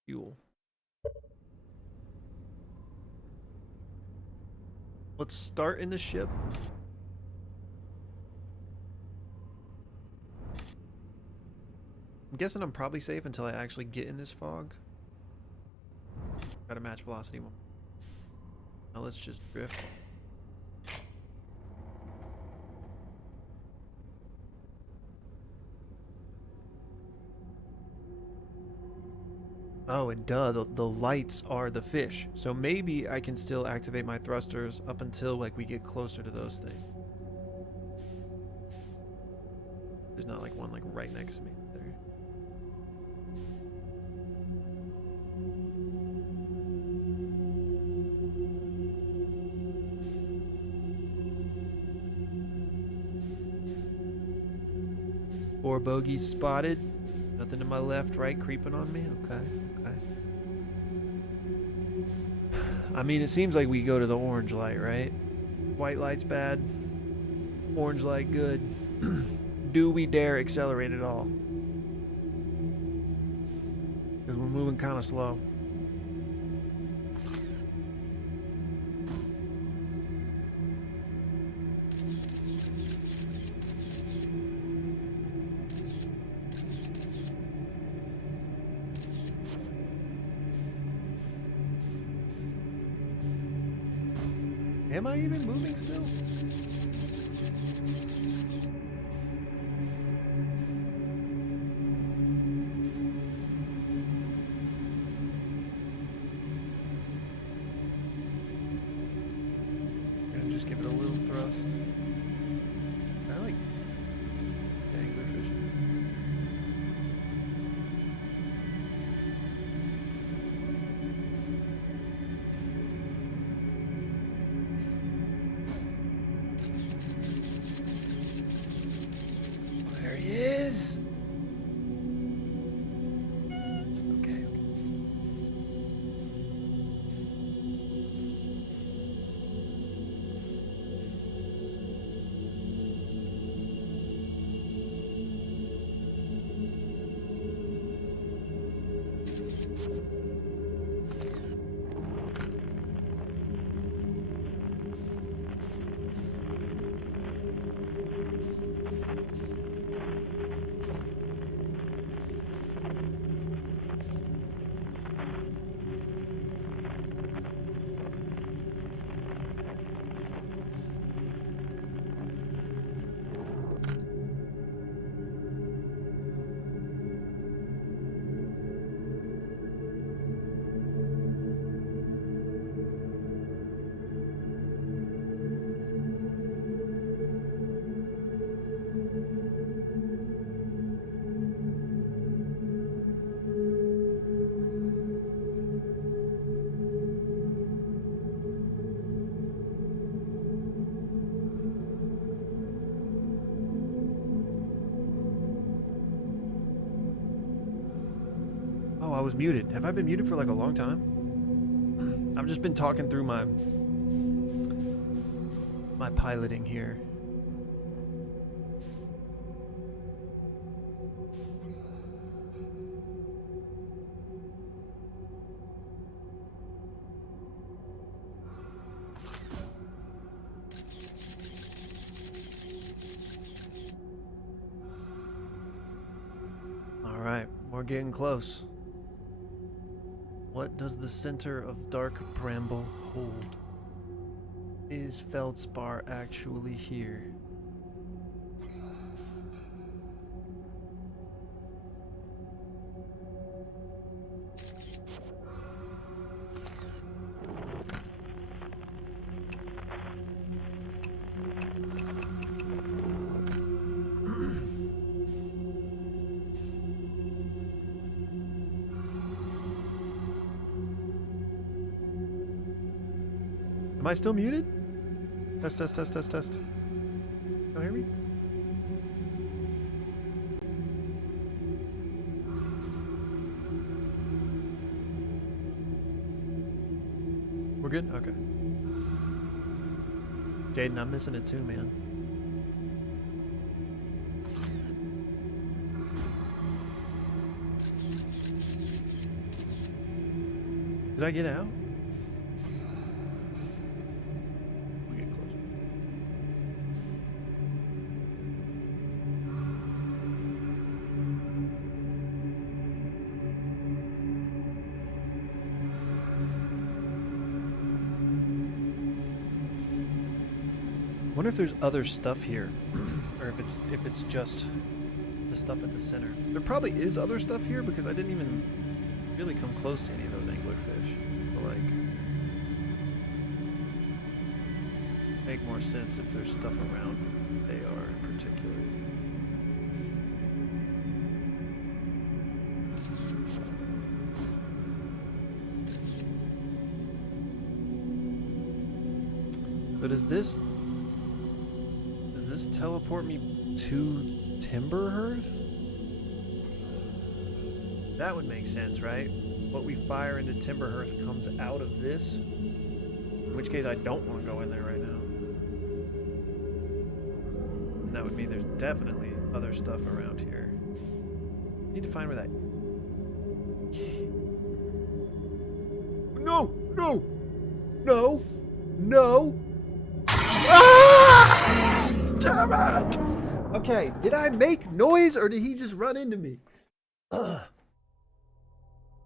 fuel. Let's start in the ship. I'm guessing I'm probably safe until I actually get in this fog. Gotta match velocity one. Now let's just drift. Oh, and duh, the lights are the fish. So maybe I can still activate my thrusters up until like we get closer to those things. There's not like one like right next to me there. Four bogeys spotted. Nothing to my left, right, creeping on me. Okay, okay. I mean, it seems like we go to the orange light, right? White light's bad. Orange light good. Do we dare accelerate at all? Because we're moving kind of slow. Am I even moving still? Gonna just give it a little thrust. I like anglerfish. There he is. It's okay. Oh, I was muted. Have I been muted for like a long time? I've just been talking through my piloting here. All right, we're getting close. What does the center of Dark Bramble hold? Is Feldspar actually here? Am I still muted? Test, test, test, test, test. Can you hear me? good? Okay. Jaden, I'm missing it too, man. Did I get out? We'll get closer. Wonder if there's other stuff here, or if it's just the stuff at the center. There probably is other stuff here because I didn't even really come close to any of those anglerfish. But like, make more sense if there's stuff around they are in particular. But does this teleport me to Timberhearth? That would make sense, right? What we fire into Timberhearth comes out of this. In which case I don't want to go in there right now. And that would mean there's definitely other stuff around here. Need to find where that... No! No! No! No! Ah! Damn it! Okay, did I make noise or did he just run into me? Ugh.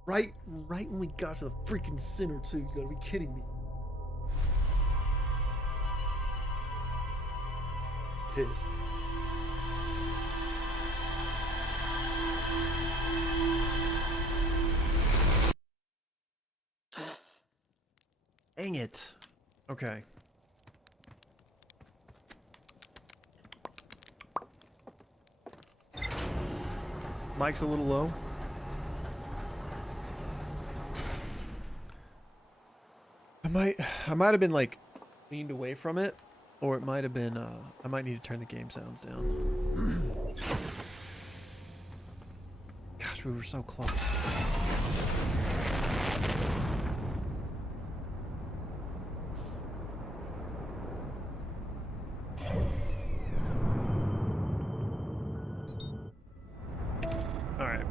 Right when we got to the freaking center too. You gotta be kidding me. Pissed. Dang it. Okay. Mic's a little low. I might have been like leaned away from it, or it might have been I might need to turn the game sounds down. Gosh, we were so close. All right.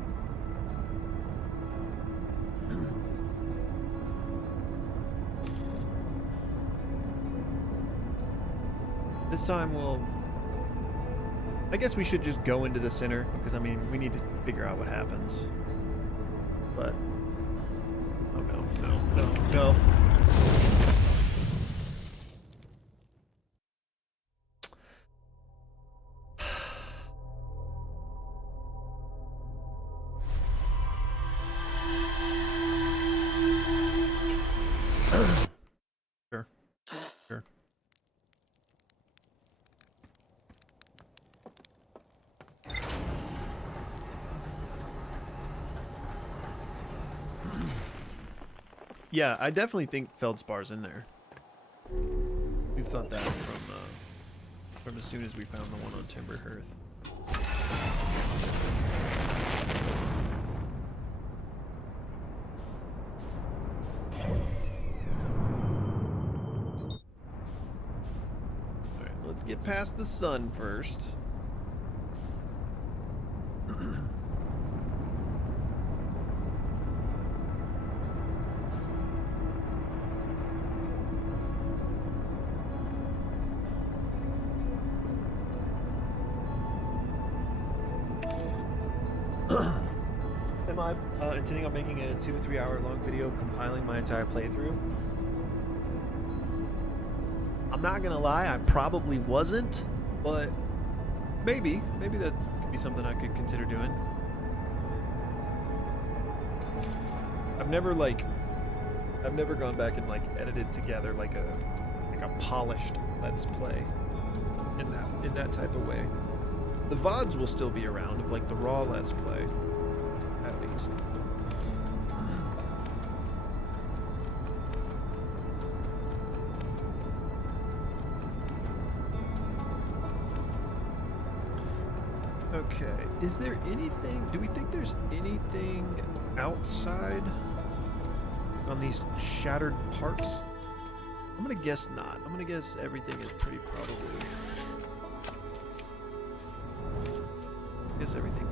This time I guess we should just go into the center because I mean we need to figure out what happens. But oh no. Sure. Yeah, I definitely think Feldspar's in there. We've thought that from as soon as we found the one on Timberhearth. All right, let's get past the sun first. Am I intending on making a 2 to 3 hour long video compiling my entire playthrough? I'm not gonna lie, I probably wasn't, but maybe that could be something I could consider doing. I've never gone back and like edited together like a polished Let's Play in that type of way. The VODs will still be around of like the raw Let's Play, at least. Okay, is there anything, do we think there's anything outside on these shattered parts? I'm gonna guess not. I'm gonna guess everything is pretty probably. I guess everything.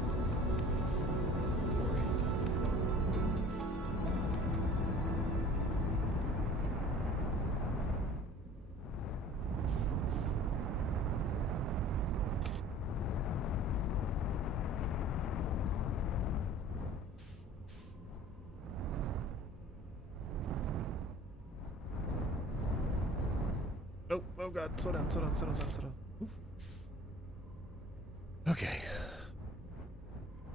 Oh god, slow down. Oof. Okay.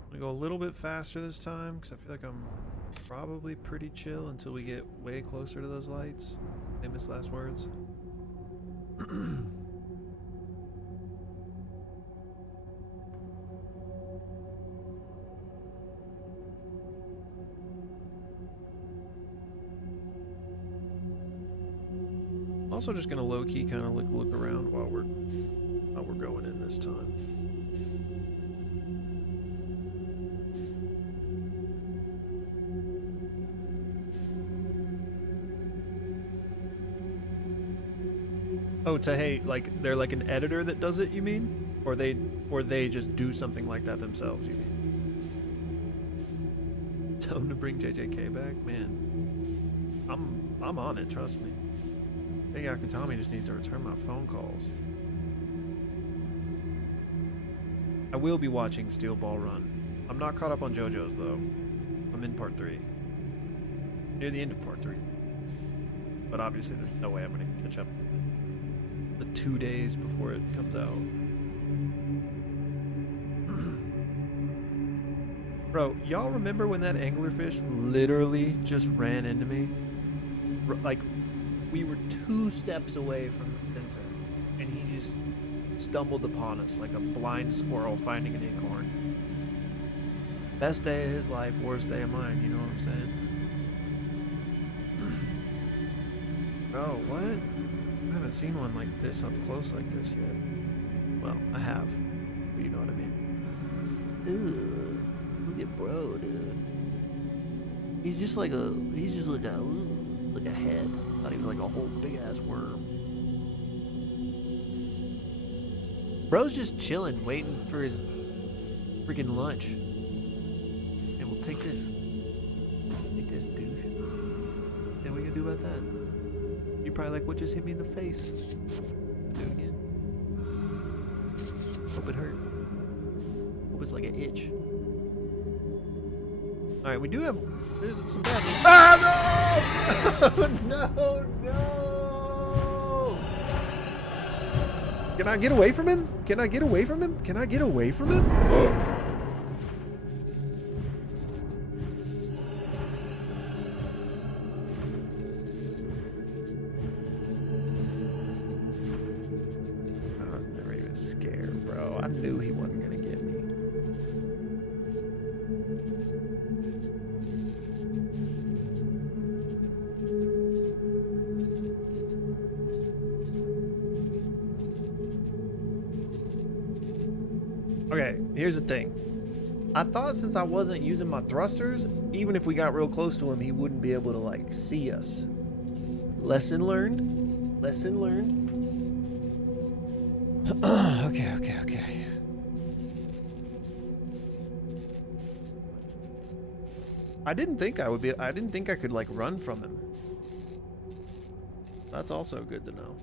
I'm gonna go a little bit faster this time because I feel like I'm probably pretty chill until we get way closer to those lights. Famous last words. Also just gonna low-key kind of look around while we're going in this time. Oh, hey, like they're like an editor that does it, you mean? Or they just do something like that themselves, you mean? Tell them to bring JJK back, man. I'm on it, trust me. Big Akutami just needs to return my phone calls. I will be watching Steel Ball Run. I'm not caught up on JoJo's though. I'm in part 3. Near the end of part 3. But obviously there's no way I'm gonna catch up the 2 days before it comes out. Bro, y'all remember when that anglerfish literally just ran into me? Like, we were 2 steps away from the center, and he just stumbled upon us like a blind squirrel finding an acorn. Best day of his life, worst day of mine, you know what I'm saying? Oh, what? I haven't seen one like this up close like this yet. Well, I have, but you know what I mean. Ugh, look at bro, dude. He's just like a head. Thought he was like a whole big ass worm. Bro's just chilling, waiting for his freaking lunch. And we'll take this. Take this, douche. What are we gonna do about that? You probably like what just hit me in the face. I'll do it again. Hope it hurt. Hope it's like an itch. Alright, we do have some bad news. Ah, no! No! Can I get away from him? Can I get away from him? Can I get away from him? I was never even scared, bro. I knew he wasn't gonna get me. Okay, here's the thing. I thought since I wasn't using my thrusters, even if we got real close to him, he wouldn't be able to, like, see us. Lesson learned. Lesson learned. Okay. I didn't think I could, like, run from him. That's also good to know.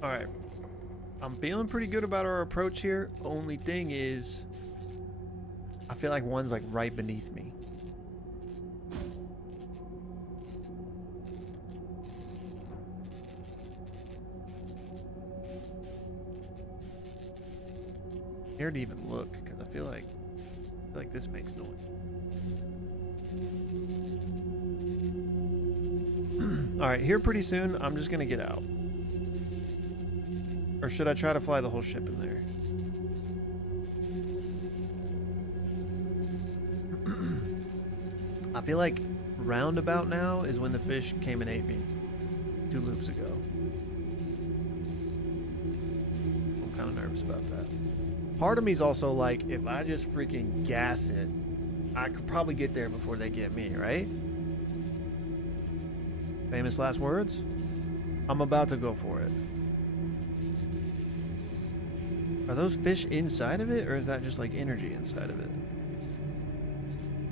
Alright. I'm feeling pretty good about our approach here. Only thing is, I feel like one's like right beneath me. Scared to even look because I feel like this makes noise. Alright, here pretty soon, I'm just gonna get out. Or should I try to fly the whole ship in there? I feel like roundabout now is when the fish came and ate me 2 loops ago. kind of nervous about that. Part of me's also like, if I just freaking gas it, I could probably get there before they get me, right? Famous last words? I'm about to go for it. Are those fish inside of it, or is that just like energy inside of it?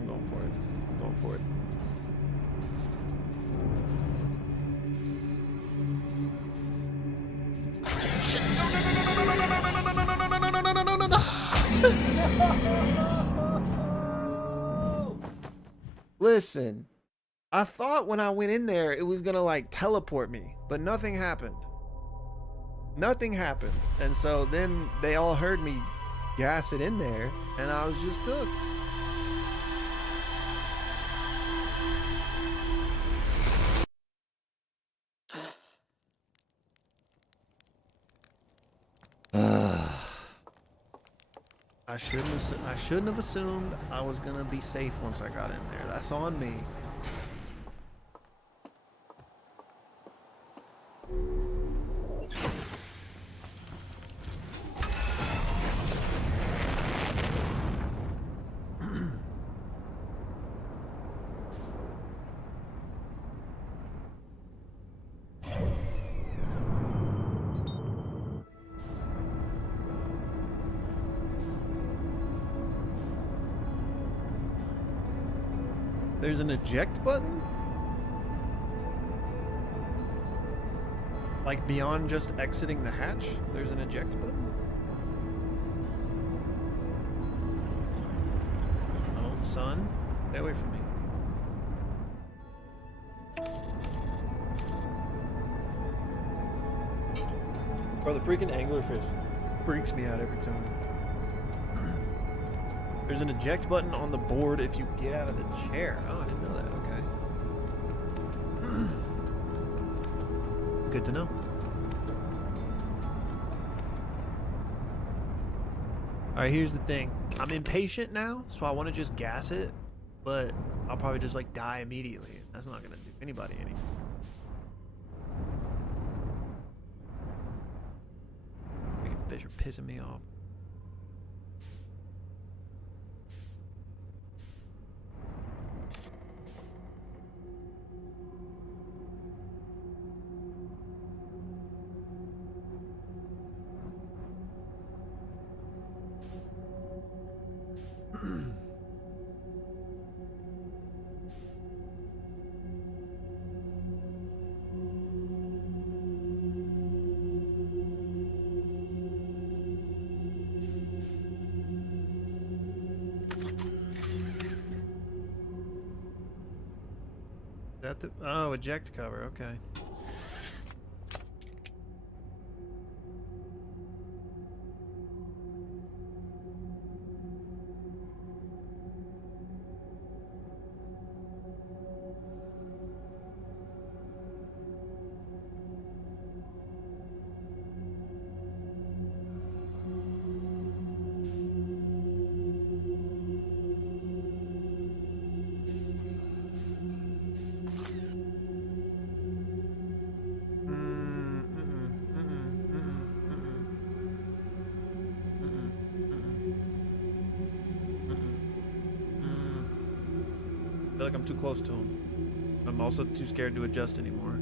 I'm going for it. I'm going for it. Listen, I thought when I went in there it was gonna like teleport me, but nothing happened. Nothing happened. And so then they all heard me gas it in there, and I was just cooked. I shouldn't have assumed I was gonna be safe once I got in there. That's on me. There's an eject button? Like beyond just exiting the hatch, there's an eject button? Oh, son, stay away from me. Bro, the freaking anglerfish freaks me out every time. There's an eject button on the board if you get out of the chair. Oh, I didn't know that. Okay. Good to know. Alright, here's the thing. I'm impatient now, so I want to just gas it, but I'll probably just like die immediately. That's not gonna do anybody any. Freaking fish are pissing me off. That the eject cover, okay. I feel like I'm too close to him. I'm also too scared to adjust anymore.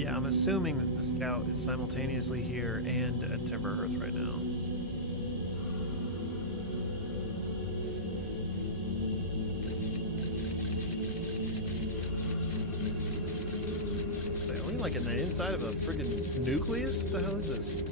Yeah, I'm assuming that the scout is simultaneously here and at Timber Earth right now. Wait, are we like in the inside of a friggin' nucleus? What the hell is this?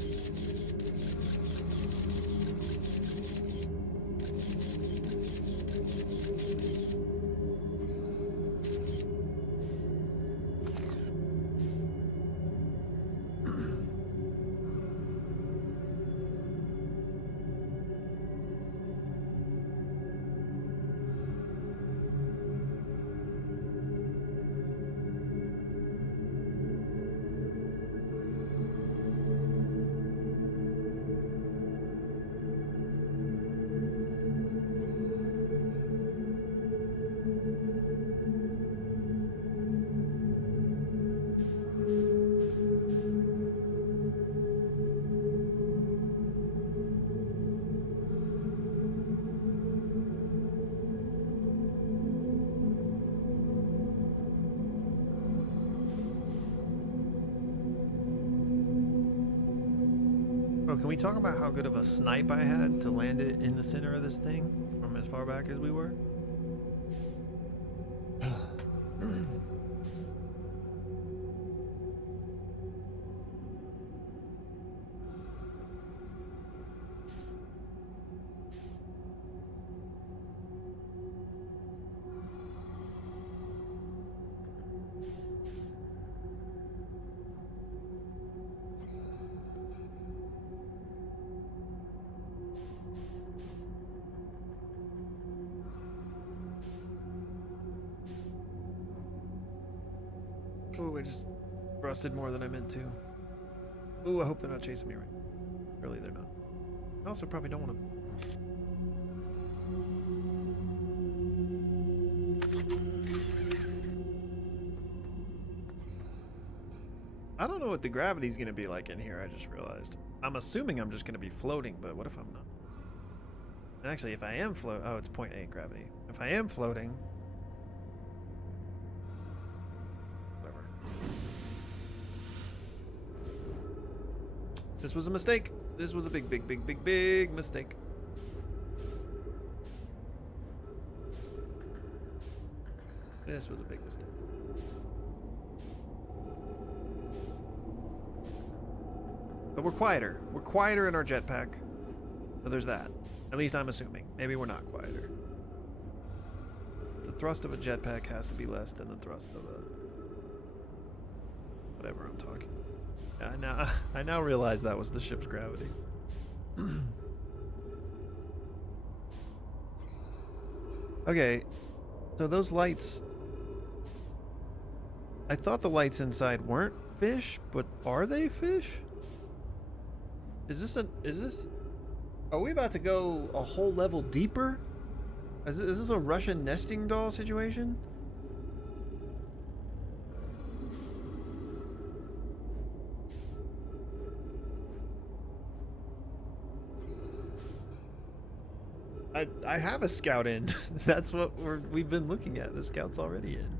Bro, can we talk about how good of a snipe I had to land it in the center of this thing from as far back as we were? Ooh, I just thrusted more than I meant to. Ooh, I hope they're not chasing me right now. Really, they're not. I also probably don't want to... I don't know what the gravity's going to be like in here, I just realized. I'm assuming I'm just going to be floating, but what if I'm not? And actually, if I am float... Oh, it's 0.8 gravity. If I am floating... This was a mistake. This was a big mistake. This was a big mistake. But we're quieter. We're quieter in our jetpack. So there's that. At least I'm assuming. Maybe we're not quieter. The thrust of a jetpack has to be less than the thrust of a... whatever I'm talking. I now realize that was the ship's gravity. Okay, so those lights... I thought the lights inside weren't fish, but are they fish? Is this... Are we about to go a whole level deeper? Is this a Russian nesting doll situation? I have a scout in. That's what we've been looking at. The scout's already in.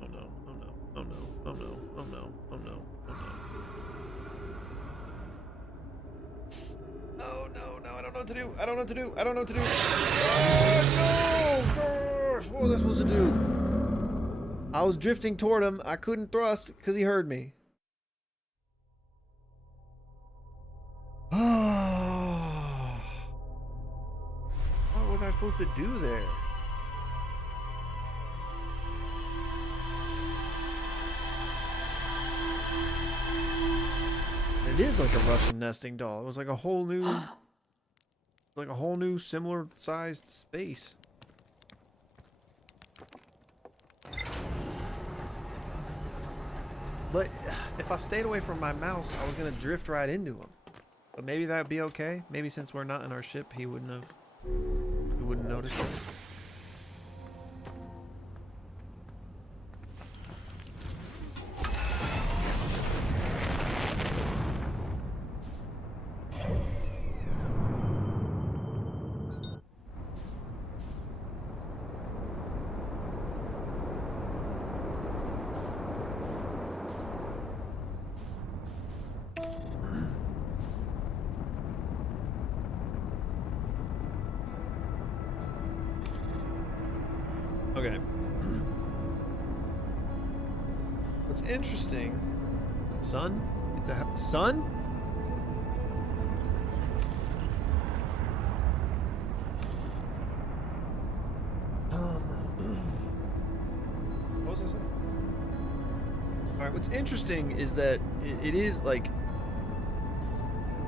Oh no, oh no, oh no, oh no, oh no, oh no, oh no. Oh no, no, I don't know what to do. I don't know what to do. I don't know what to do. Oh no! Gosh, what was I supposed to do? I was drifting toward him. I couldn't thrust because he heard me. Oh. What was I supposed to do there? It is like a Russian nesting doll. It was like a whole new, similar sized space. But if I stayed away from my mouse, I was gonna drift right into him. But maybe that'd be okay. Maybe since we're not in our ship, he wouldn't notice it. Okay. What's interesting? Sun? The sun? What was I saying? All right. What's interesting is that it is like,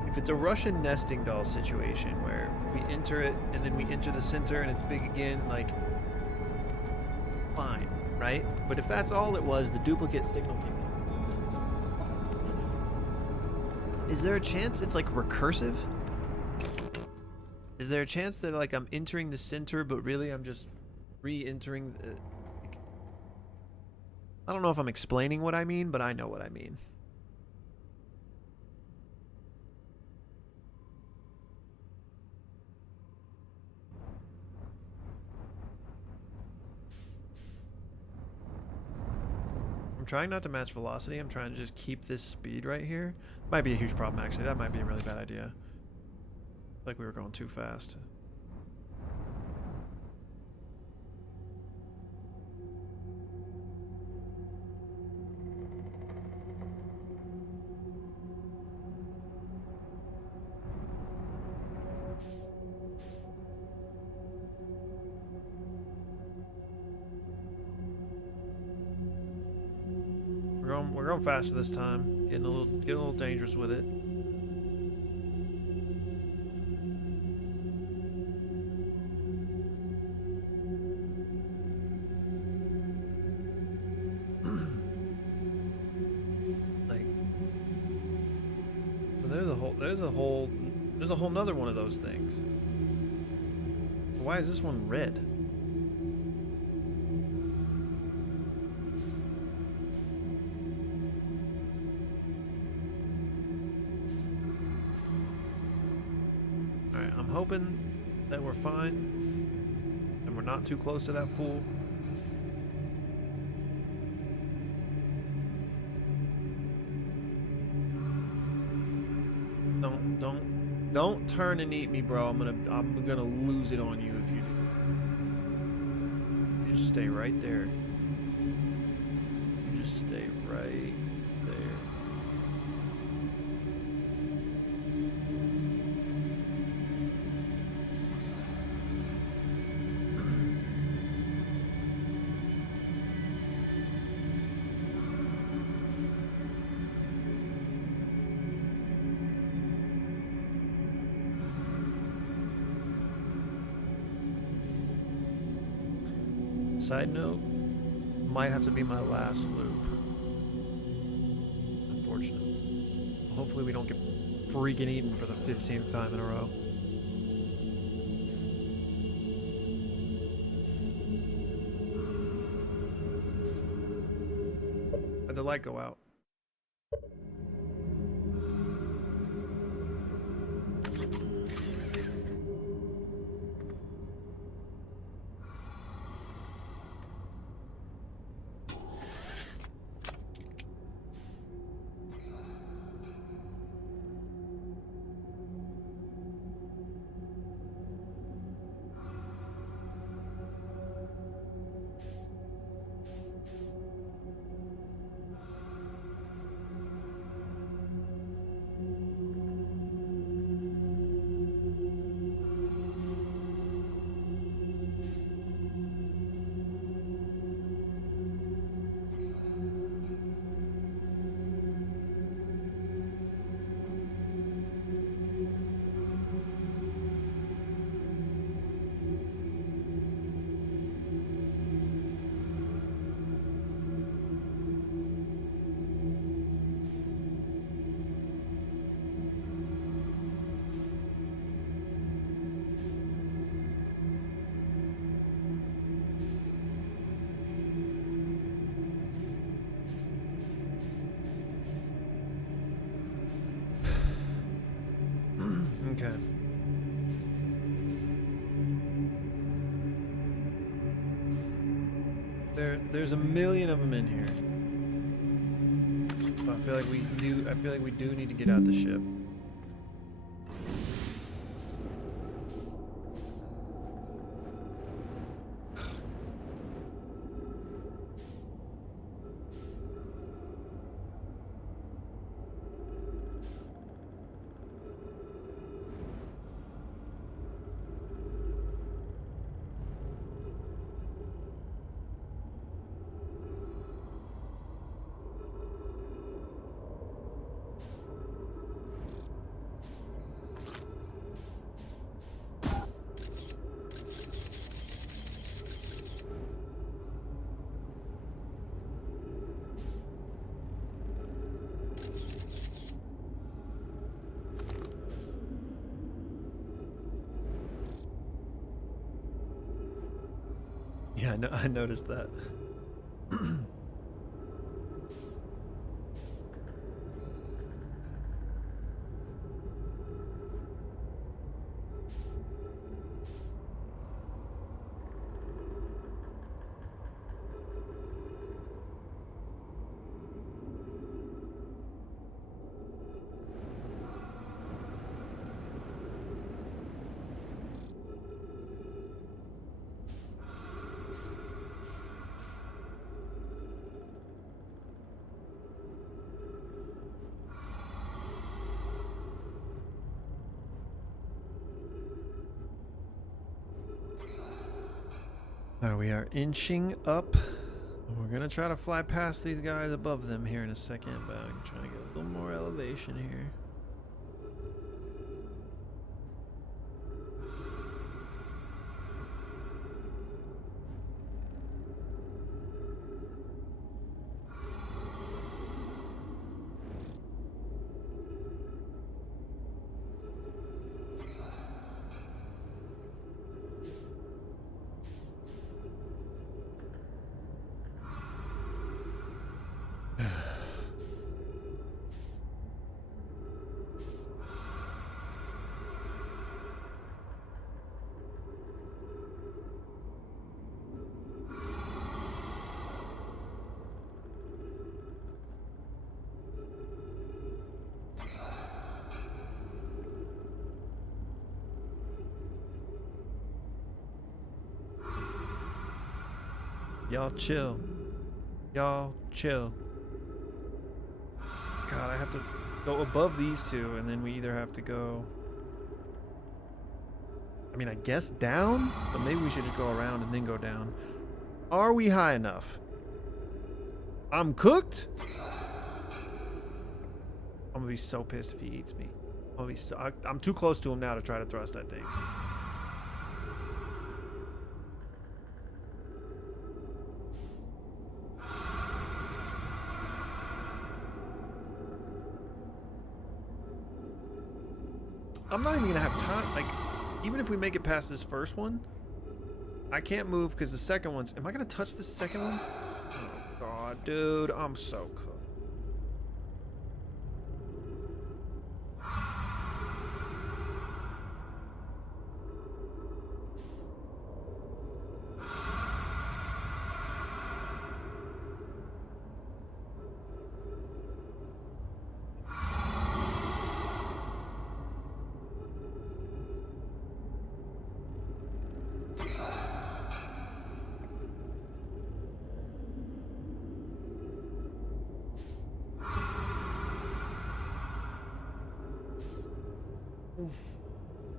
if it's a Russian nesting doll situation where we enter it and then we enter the center and it's big again, like, fine, right? But if that's all it was, the duplicate signal came in. Is there a chance it's like recursive? Is there a chance that like I'm entering the center, but really I'm just re-entering the... Like, I don't know if I'm explaining what I mean, but I know what I mean. I'm trying not to match velocity. I'm trying to just keep this speed right here. Might be a huge problem, actually. That might be a really bad idea. Like we were going too fast. We're going faster this time. Getting a little dangerous with it. Like, well, there's a whole nother one of those things. Why is this one red? I'm hoping that we're fine and we're not too close to that fool. Don't turn and eat me, bro. I'm gonna lose it on you if you do. You just stay right there. You just stay right there. Side note, might have to be my last loop. Unfortunate. Hopefully we don't get freaking eaten for the 15th time in a row. Why'd the light go out? Okay. There's a million of them in here. So I feel like we do need to get out the ship. Yeah, I noticed that. Alright, we are inching up. We're gonna try to fly past these guys above them here in a second, but I'm trying to get a little more elevation here. Y'all chill. Y'all chill. God, I have to go above these two, and then we either have to go... I mean, I guess down? But maybe we should just go around and then go down. Are we high enough? I'm cooked? I'm gonna be so pissed if he eats me. I'm too close to him now to try to thrust, I think. I'm not even gonna have time. Like, even if we make it past this first one, I can't move because the second one's... Am I gonna touch the second one? Oh god, dude, I'm so cooked.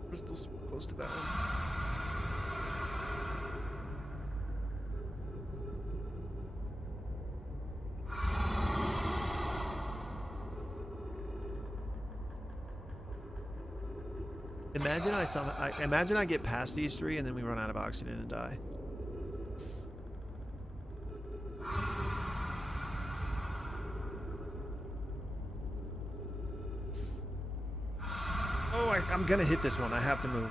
We're still so close to that one. Imagine I get past these three and then we run out of oxygen and die. Oh, I'm gonna hit this one. I have to move.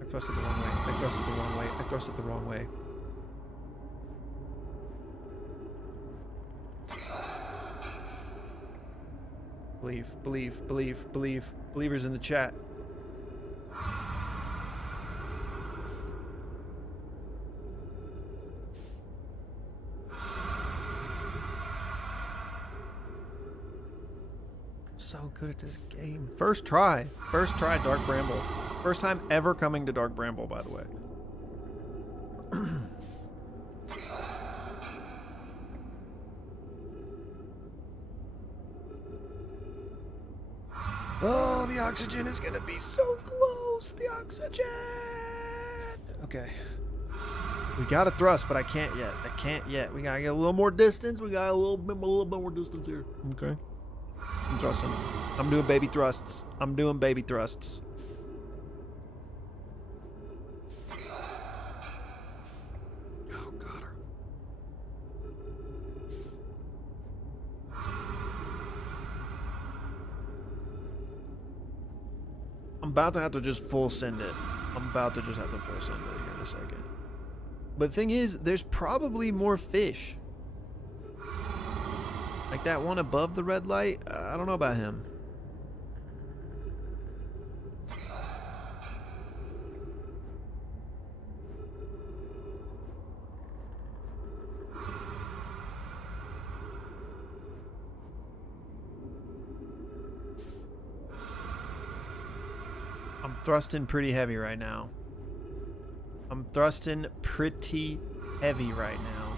I thrusted the wrong way. I thrusted the wrong way. I thrusted the wrong way. Believe. Believers in the chat. So good at this game. First try, Dark Bramble. First time ever coming to Dark Bramble, by the way. Oh, the oxygen is gonna be so close. The oxygen. Okay. We got a thrust, but I can't yet. We gotta get a little more distance. We got a little bit more distance here. Okay. I'm thrusting. I'm doing baby thrusts. Oh, got her. I'm about to have to just full send it. I'm I'm about to just have to force into it here in a second. But the thing is, there's probably more fish. Like that one above the red light, I don't know about him. I'm thrusting pretty heavy right now. I'm thrusting pretty heavy right now.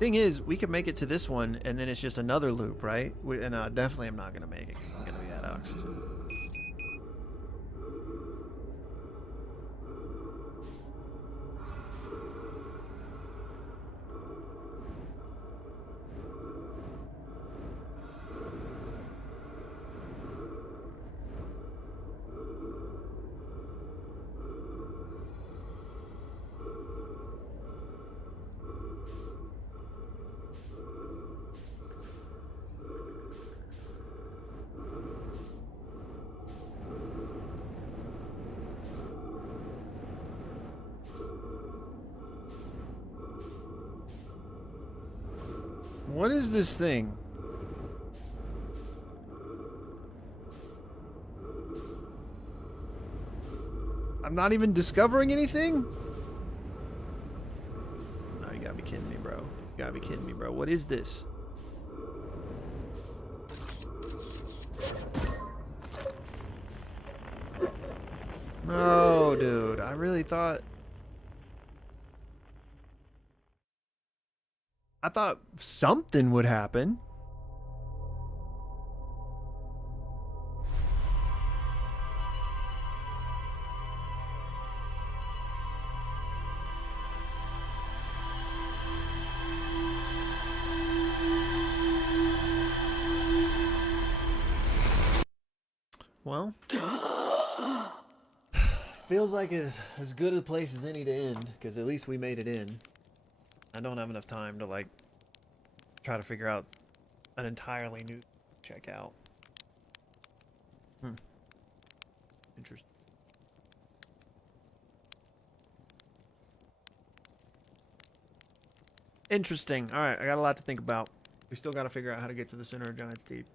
Thing is, we could make it to this one, and then it's just another loop, right? And definitely I'm not going to make it, 'cause I'm going to be at oxygen. What is this thing? I'm not even discovering anything? No, you gotta be kidding me, bro. You gotta be kidding me, bro. What is this? No, dude. I really thought... I thought something would happen. Well, feels like as good a place as any to end, because at least we made it in. I don't have enough time to like try to figure out an entirely new check out. Interesting. Interesting. All right, I got a lot to think about. We still got to figure out how to get to the center of Giant's Deep.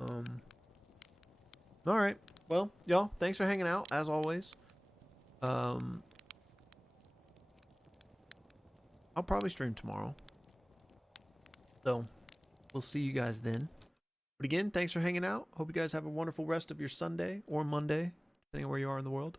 All right. Well, y'all, thanks for hanging out as always. I'll probably stream tomorrow. So, we'll see you guys then. But again, thanks for hanging out. Hope you guys have a wonderful rest of your Sunday or Monday, depending on where you are in the world.